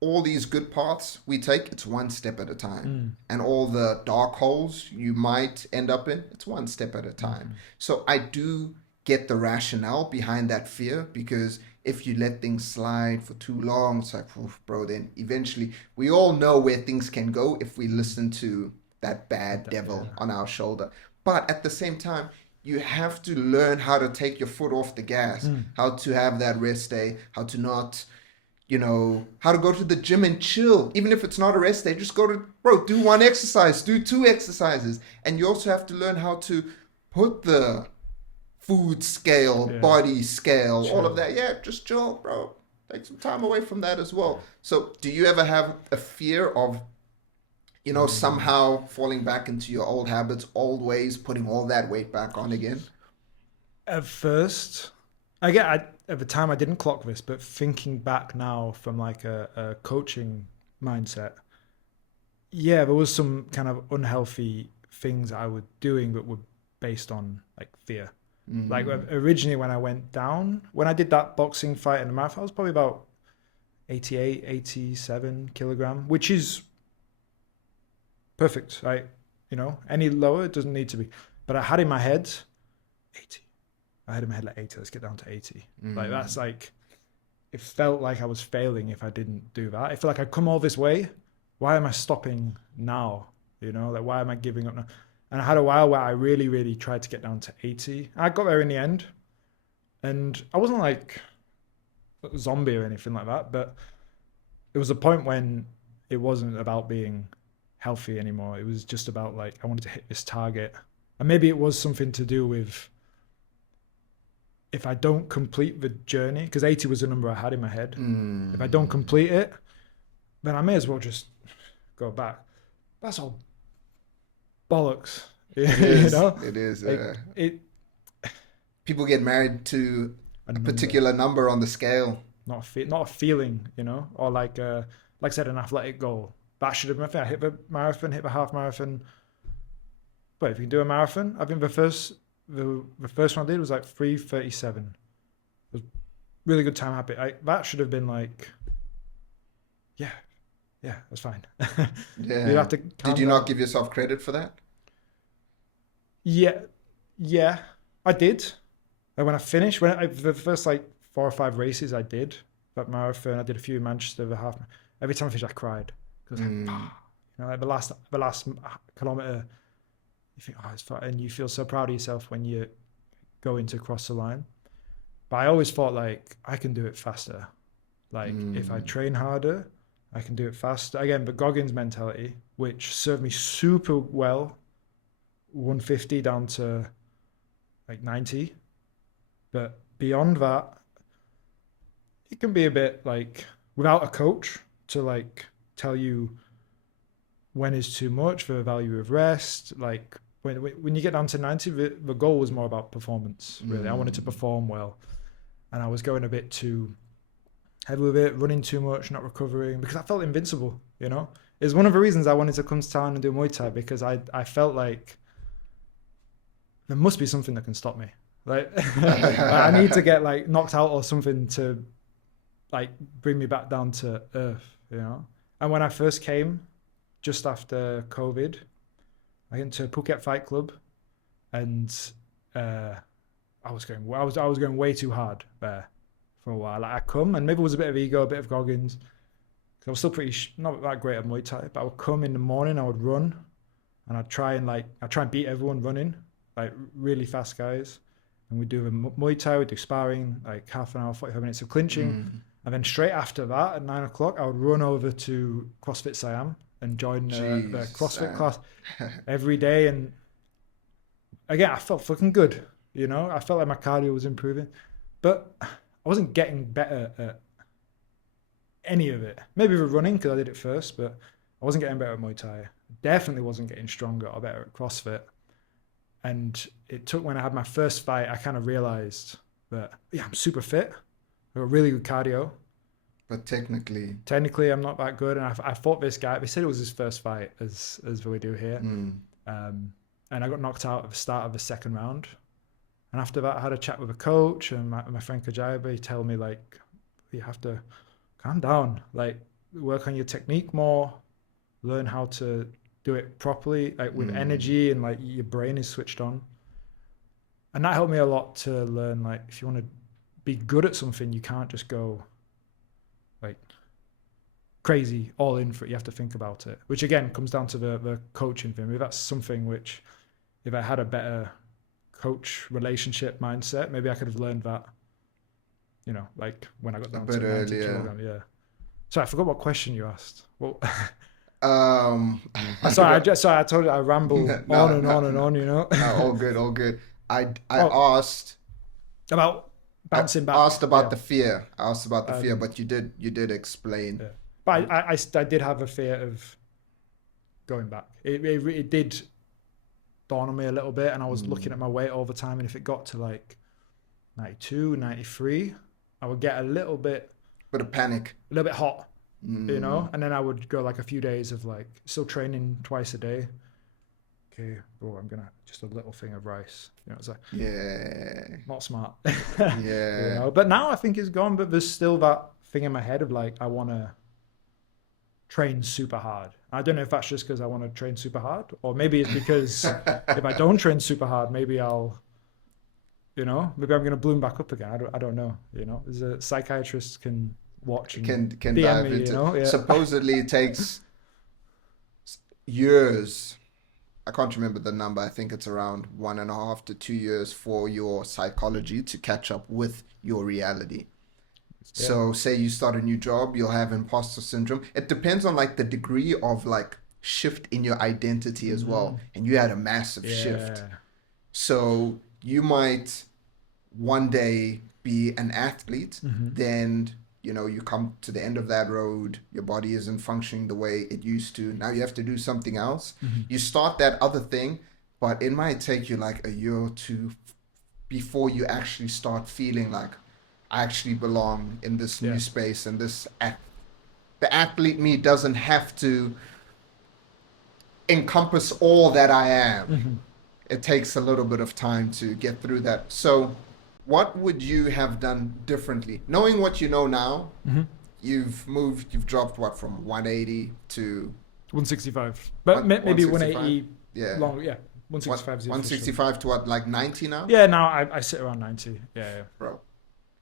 all these good paths we take, it's one step at a time. mm, And all the dark holes you might end up in, it's one step at a time. mm, So I do get the rationale behind that fear because if you let things slide for too long, it's like, oof, bro, then eventually we all know where things can go if we mm. listen to that bad devil Yeah. on our shoulder. But at the same time, you have to learn how to take your foot off the gas, Mm, how to have that rest day, how to not how to go to the gym and chill. Even if it's not a rest day, just go to, bro, do one exercise, do two exercises. And you also have to learn how to put the food scale, yeah. body scale, all of Chill. that. Yeah, just chill, bro. Take some time away from that as well. So, do you ever have a fear of, Mm. somehow falling back into your old habits, old ways, putting all that weight back on again? At first, at the time I didn't clock this, but thinking back now from like a coaching mindset, yeah, there was some kind of unhealthy things I was doing that were based on like fear. Like Mm, originally when I went down, when I did that boxing fight in the marathon, I was probably about 88, 87 kilogram, which is perfect, right? Any lower, it doesn't need to be. But I had in my head 80. I had in my head like 80. Let's get down to 80. Like that's mm, like, it felt like I was failing if I didn't do that. I feel like I'd come all this way. Why am I stopping now? Like why am I giving up now? And I had a while where I really, really tried to get down to 80. I got there in the end. And I wasn't like a zombie or anything like that, but it was a point when it wasn't about being healthy anymore. It was just about like I wanted to hit this target. And maybe it was something to do with if I don't complete the journey, because 80 was the number I had in my head. If I don't mm. complete it, then I may as well just go back. That's all bollocks. It you is. know, It is. like it People get married to a a number, particular number on the scale. not a feeling, or like I said, an athletic goal. That should have been my thing. I hit the marathon, hit the half marathon. But if you can do a marathon, I think the first one I did was like 3:37. It was really good time happy. That should have been like, yeah, yeah, that's fine. You'd Yeah. have to Did calm you not down. give yourself credit for that? Yeah, yeah, I did. And when I finished, the first like 4 or 5 races I did, that marathon, I did a few in Manchester, the half. Every time I finished, I cried because like, Mm, like the last kilometer, you think, oh, it's fine, and you feel so proud of yourself when you go into cross the line. But I always thought like I can do it faster. Like if I mm, train harder, I can do it faster. Again, the Goggins mentality, which served me super well, 150 down to like 90. But beyond that, it can be a bit like without a coach to like tell you when is too much for the value of rest. Like when you get down to 90, the goal was more about performance, really. I wanted to mm. perform well. And I was going a bit too heavy with it, running too much, not recovering because I felt invincible. It's one of the reasons I wanted to come to town and do Muay Thai because I felt like there must be something that can stop me. Like, like I need to get like knocked out or something to like bring me back down to earth. And when I first came, just after COVID, I went to Phuket Fight Club, and uh, I was going way too hard there for a while. Like I come, and maybe it was a bit of ego, a bit of Goggins. 'Cause I was still pretty not that great at Muay Thai, but I would come in the morning, I would run, and I'd try and beat everyone running, like really fast guys. And we'd do the Muay Thai, we'd do sparring, like half an hour, 45 minutes of clinching. Mm. And then straight after that, at 9 o'clock, I would run over to CrossFit Siam and join the Jeez, CrossFit Sam. class every day. And again, I felt fucking good. You know, I felt like my cardio was improving, but I wasn't getting better at any of it. Maybe with running because I did it first, but I wasn't getting better at Muay Thai. Definitely wasn't getting stronger or better at CrossFit. And it took when I had my first fight, I kind of realized that, yeah, I'm super fit. I got really good cardio. But Technically, I'm not that good. And I fought this guy. They said it was his first fight, as we do here. And I got knocked out at the start of the second round. And after that, I had a chat with a coach and my friend Kajabi tell me, like, you have to calm down, like, work on your technique more, learn how to do it properly, like with energy, and like your brain is switched on. And that helped me a lot to learn, like, if you want to be good at something, you can't just go like crazy all in for it. You have to think about it, which again comes down to the coaching thing. Maybe that's something which, if I had a better coach relationship mindset, maybe I could have learned that, you know, like when I got down to 90 kilograms. Yeah. So I forgot what question you asked. Well, sorry, I told you I ramble on and on, you know. All good, all good. I asked about bouncing back. Asked about the fear. I asked about the fear, but you did explain. Yeah. But I did have a fear of going back. It did dawn on me a little bit, and I was looking at my weight all the time, and if it got to like 92, 93, I would get a little bit of panic, a little bit hot, you know, and then I would go like a few days of like still training twice a day. Okay, oh, I'm gonna just a little thing of rice, you know. It's like, yeah, not smart. Yeah, you know? But now I think it's gone, but there's still that thing in my head of like, I want to train super hard. I don't know if that's just because I want to train super hard, or maybe it's because if I don't train super hard, maybe I'll, you know, maybe I'm going to bloom back up again. I don't know, you know. As a psychiatrist can watch and can DM dive me, into. You know? Yeah. Supposedly it takes years. I can't remember the number. I think it's around 1.5 to 2 years for your psychology to catch up with your reality. Yeah. So say you start a new job, you'll have imposter syndrome. It depends on like the degree of like shift in your identity as well. And you had a massive shift. So you might one day be an athlete, then you know you come to the end of that road, your body isn't functioning the way it used to. Now you have to do something else. You start that other thing, but it might take you like a year or two before you actually start feeling like, I actually belong in this new space, and the athlete me doesn't have to encompass all that I am. It takes a little bit of time to get through that. So what would you have done differently? Knowing what you know now, you've dropped what, from 180 to 165, but maybe 180. Yeah. Long, yeah. 165. 165 to what, like 90 now? Yeah, now I sit around 90. Yeah. Bro.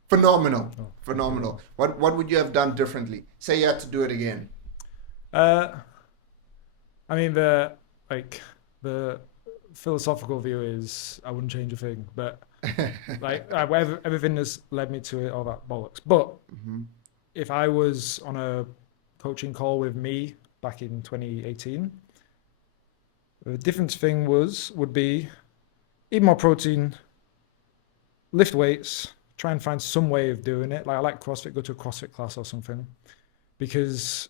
Phenomenal. What would you have done differently? Say you had to do it again. I mean, the philosophical view is I wouldn't change a thing, but like everything has led me to it, all that bollocks. But if I was on a coaching call with me back in 2018, the different thing would be eat more protein, lift weights, try and find some way of doing it. Like I like CrossFit, go to a CrossFit class or something, because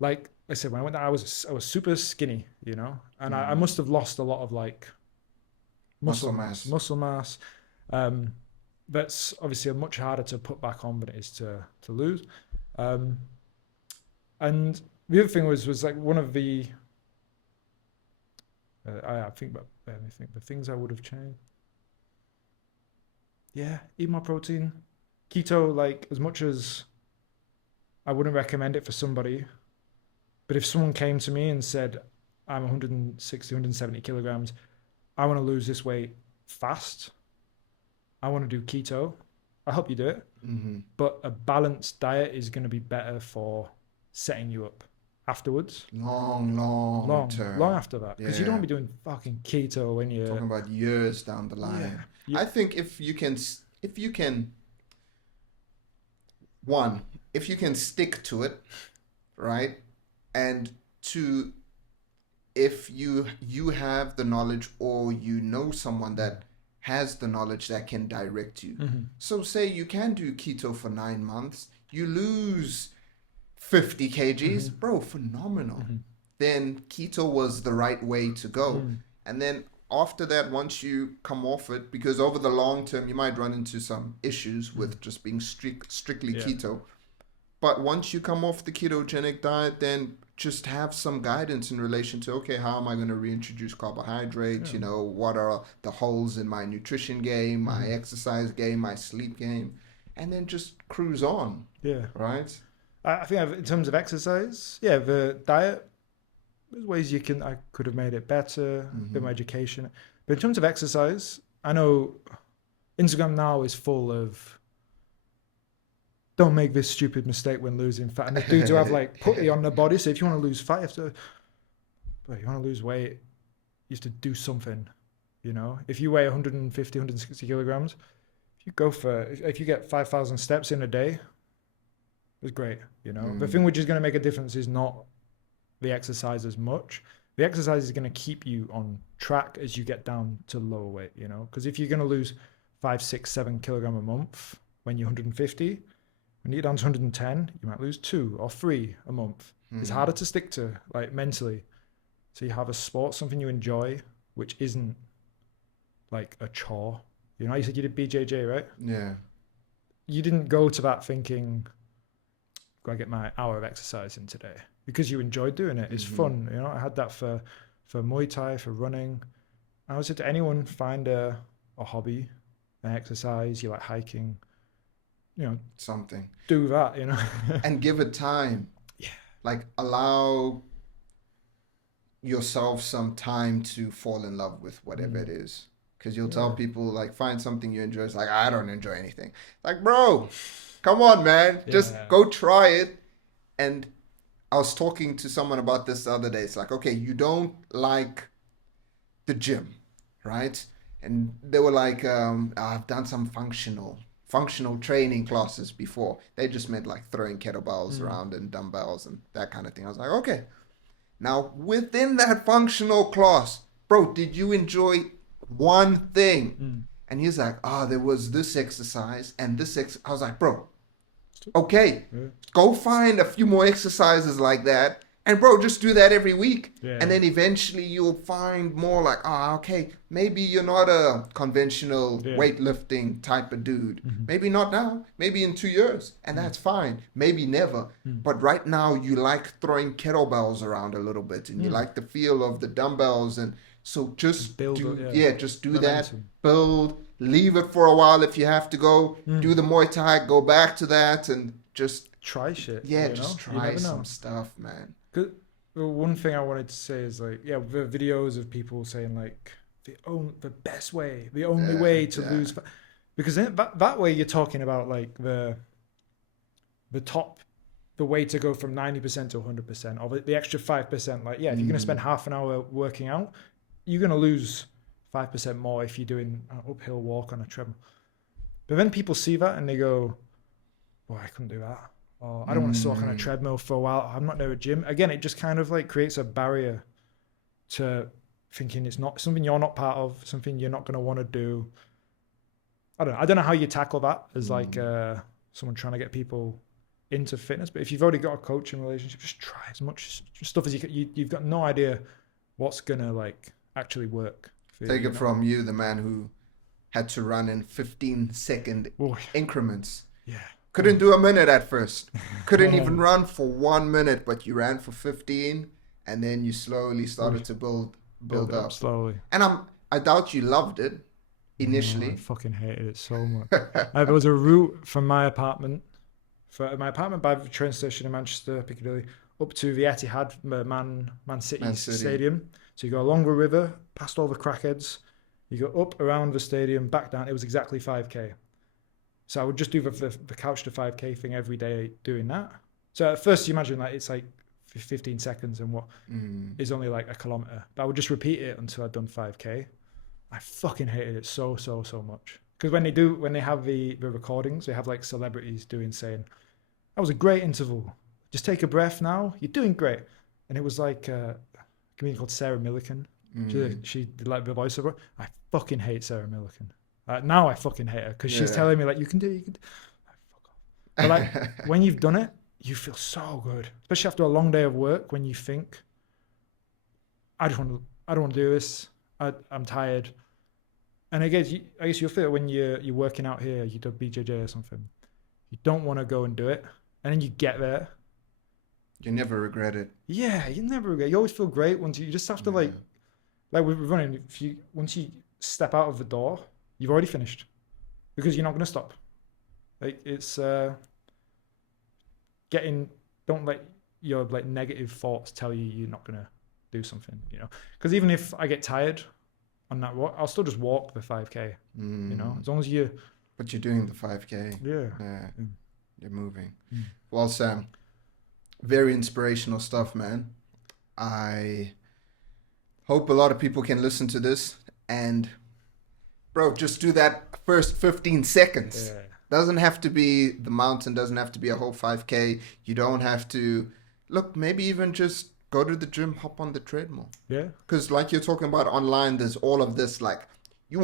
like I said, when I went there, I was super skinny, you know, and I must have lost a lot of like muscle mass. That's obviously much harder to put back on than it is to lose. And the other thing was like one of the I think the things I would have changed. Yeah, eat more protein. Keto, like, as much as I wouldn't recommend it for somebody, but if someone came to me and said, I'm 160, 170 kilograms, I want to lose this weight fast, I want to do keto, I'll help you do it. But a balanced diet is going to be better for setting you up afterwards. Long term. Long after that. Because you don't want to be doing fucking keto when you're talking about years down the line. Yeah. I think if you can stick to it, right? And two, if you have the knowledge or you know someone that has the knowledge that can direct you. Mm-hmm. So say you can do keto for 9 months, you lose 50 kgs, Mm-hmm. bro, phenomenal. Mm-hmm. Then keto was the right way to go. Mm. And then after that, once you come off it, because over the long term, you might run into some issues with just being strictly Yeah. keto. But once you come off the ketogenic diet, then just have some guidance in relation to, okay, how am I going to reintroduce carbohydrates? Yeah. What are the holes in my nutrition game, my Mm-hmm. exercise game, my sleep game? And then just cruise on, Yeah. right? I think in terms of exercise, yeah, the diet, there's ways I could have made it better, a bit Mm-hmm. more education. But in terms of exercise, I know Instagram now is full of don't make this stupid mistake when losing fat. And there's dudes who have like putty on their body. So if you want to lose fat, you want to lose weight, you have to do something. If you weigh 150, 160 kilograms, if you get 5,000 steps in a day, it's great. The thing which is going to make a difference is not the exercise as much. The exercise is going to keep you on track as you get down to lower weight, because if you're going to lose 5, 6, 7 kilogram a month when you're 150, when you get down to 110, you might lose 2 or 3 a month. It's harder to stick to, like, mentally. So you have a sport, something you enjoy, which isn't like a chore. You said you did BJJ, right? Yeah. You didn't go to that thinking, gotta get my hour of exercise in today, because you enjoyed doing it. It's fun. I had that for Muay Thai, for running. I would say to anyone, find a hobby, an exercise, you like hiking, Something. do that, And give it time. Yeah. Like, allow yourself some time to fall in love with whatever it is. Because you'll tell people, like, find something you enjoy. It's like, I don't enjoy anything. Like, bro, come on, man. Just go try it. And I was talking to someone about this the other day. It's like, okay, you don't like the gym, right? And they were like, I've done some functional training classes before. They just meant like throwing kettlebells around and dumbbells and that kind of thing. I was like, okay. Now, within that functional class, bro, did you enjoy one thing? And he's like, there was this exercise and this I was like, bro, okay, go find a few more exercises like that. And bro, just do that every week. Yeah. And then eventually you'll find more like, okay, maybe you're not a conventional weightlifting type of dude. Maybe not now, maybe in 2 years. And that's fine. Maybe never. But right now you like throwing kettlebells around a little bit and you like the feel of the dumbbells. And so just do Momentum. that, build, leave it for a while if you have to go, do the Muay Thai, go back to that and just try shit. just try some stuff, man. Cause the one thing I wanted to say is like, the videos of people saying like the best way, the only way to lose fat, because that way you're talking about like the way to go from 90% to 100%, or the extra 5%. Like, if you're going to spend half an hour working out, you're going to lose 5% more if you're doing an uphill walk on a treadmill. But then people see that and they go, "Boy, I couldn't do that." Or, "I don't want to walk on a treadmill for a while. I'm not near a gym." Again, it just kind of like creates a barrier to thinking it's not something you're not part of, something you're not going to want to do. I don't know how you tackle that as like someone trying to get people into fitness. But if you've already got a coaching relationship, just try as much stuff as you can. You've got no idea what's going to like actually work. Take it from you, the man who had to run in 15-second increments. Yeah. Couldn't do a minute at first. Couldn't even run for 1 minute, but you ran for 15, and then you slowly started to build up slowly. And I doubt you loved it initially. I fucking hated it so much. There was a route from my apartment by the train station in Manchester, Piccadilly, up to the Etihad, Man City Stadium. So you go along the river, past all the crackheads, you go up around the stadium, back down. It was exactly 5k. So I would just do the couch to 5k thing every day, doing that. So at first you imagine like it's like 15 seconds and what is only like a kilometer. But I would just repeat it until I'd done 5k. I fucking hated it so much. Because when they have the recordings, they have like celebrities saying, "That was a great interval. Just take a breath now. You're doing great." And it was like a comedian called Sarah Millican. She did like the voiceover. I fucking hate Sarah Millican. Now I fucking hate her because she's Yeah. telling me like you can do it. You can. Like, fuck off. But like when you've done it, you feel so good, especially after a long day of work. When you think, I don't want to do this. I'm tired. And I guess you'll feel it when you're working out here. You do BJJ or something. You don't want to go and do it, and then you get there. You never regret it. Yeah, you never regret. You always feel great once you just have to like with running. Once you step out of the door, you've already finished because you're not going to stop. Like it's don't let your like negative thoughts tell you you're not going to do something, you know, because even if I get tired on that walk, I'll still just walk the 5k, you know, as long as you. But you're doing the 5k. Yeah. You're moving. Well, Sam, very inspirational stuff, man. I hope a lot of people can listen to this and, bro, just do that first 15 seconds. Yeah. Doesn't have to be the mountain, doesn't have to be a whole 5k. You don't have to, look, maybe even just go to the gym, hop on the treadmill. Yeah. Because like you're talking about online, there's all of this, like, you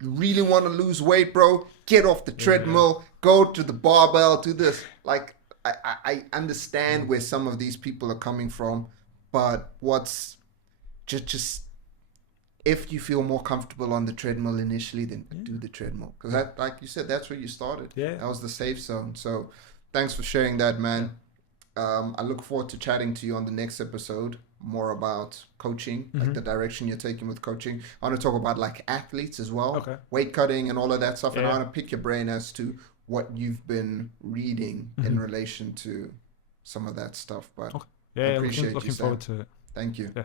really want to lose weight, bro, get off the treadmill, go to the barbell, do this. Like, I understand where some of these people are coming from, but what's just if you feel more comfortable on the treadmill initially, then do the treadmill. Because that, like you said, that's where you started. Yeah. That was the safe zone. So thanks for sharing that, man. I look forward to chatting to you on the next episode, more about coaching, like the direction you're taking with coaching. I want to talk about like athletes as well, weight cutting and all of that stuff. And I want to pick your brain as to what you've been reading in relation to some of that stuff. But I appreciate looking you, Sam. forward to it. Thank you. Yeah.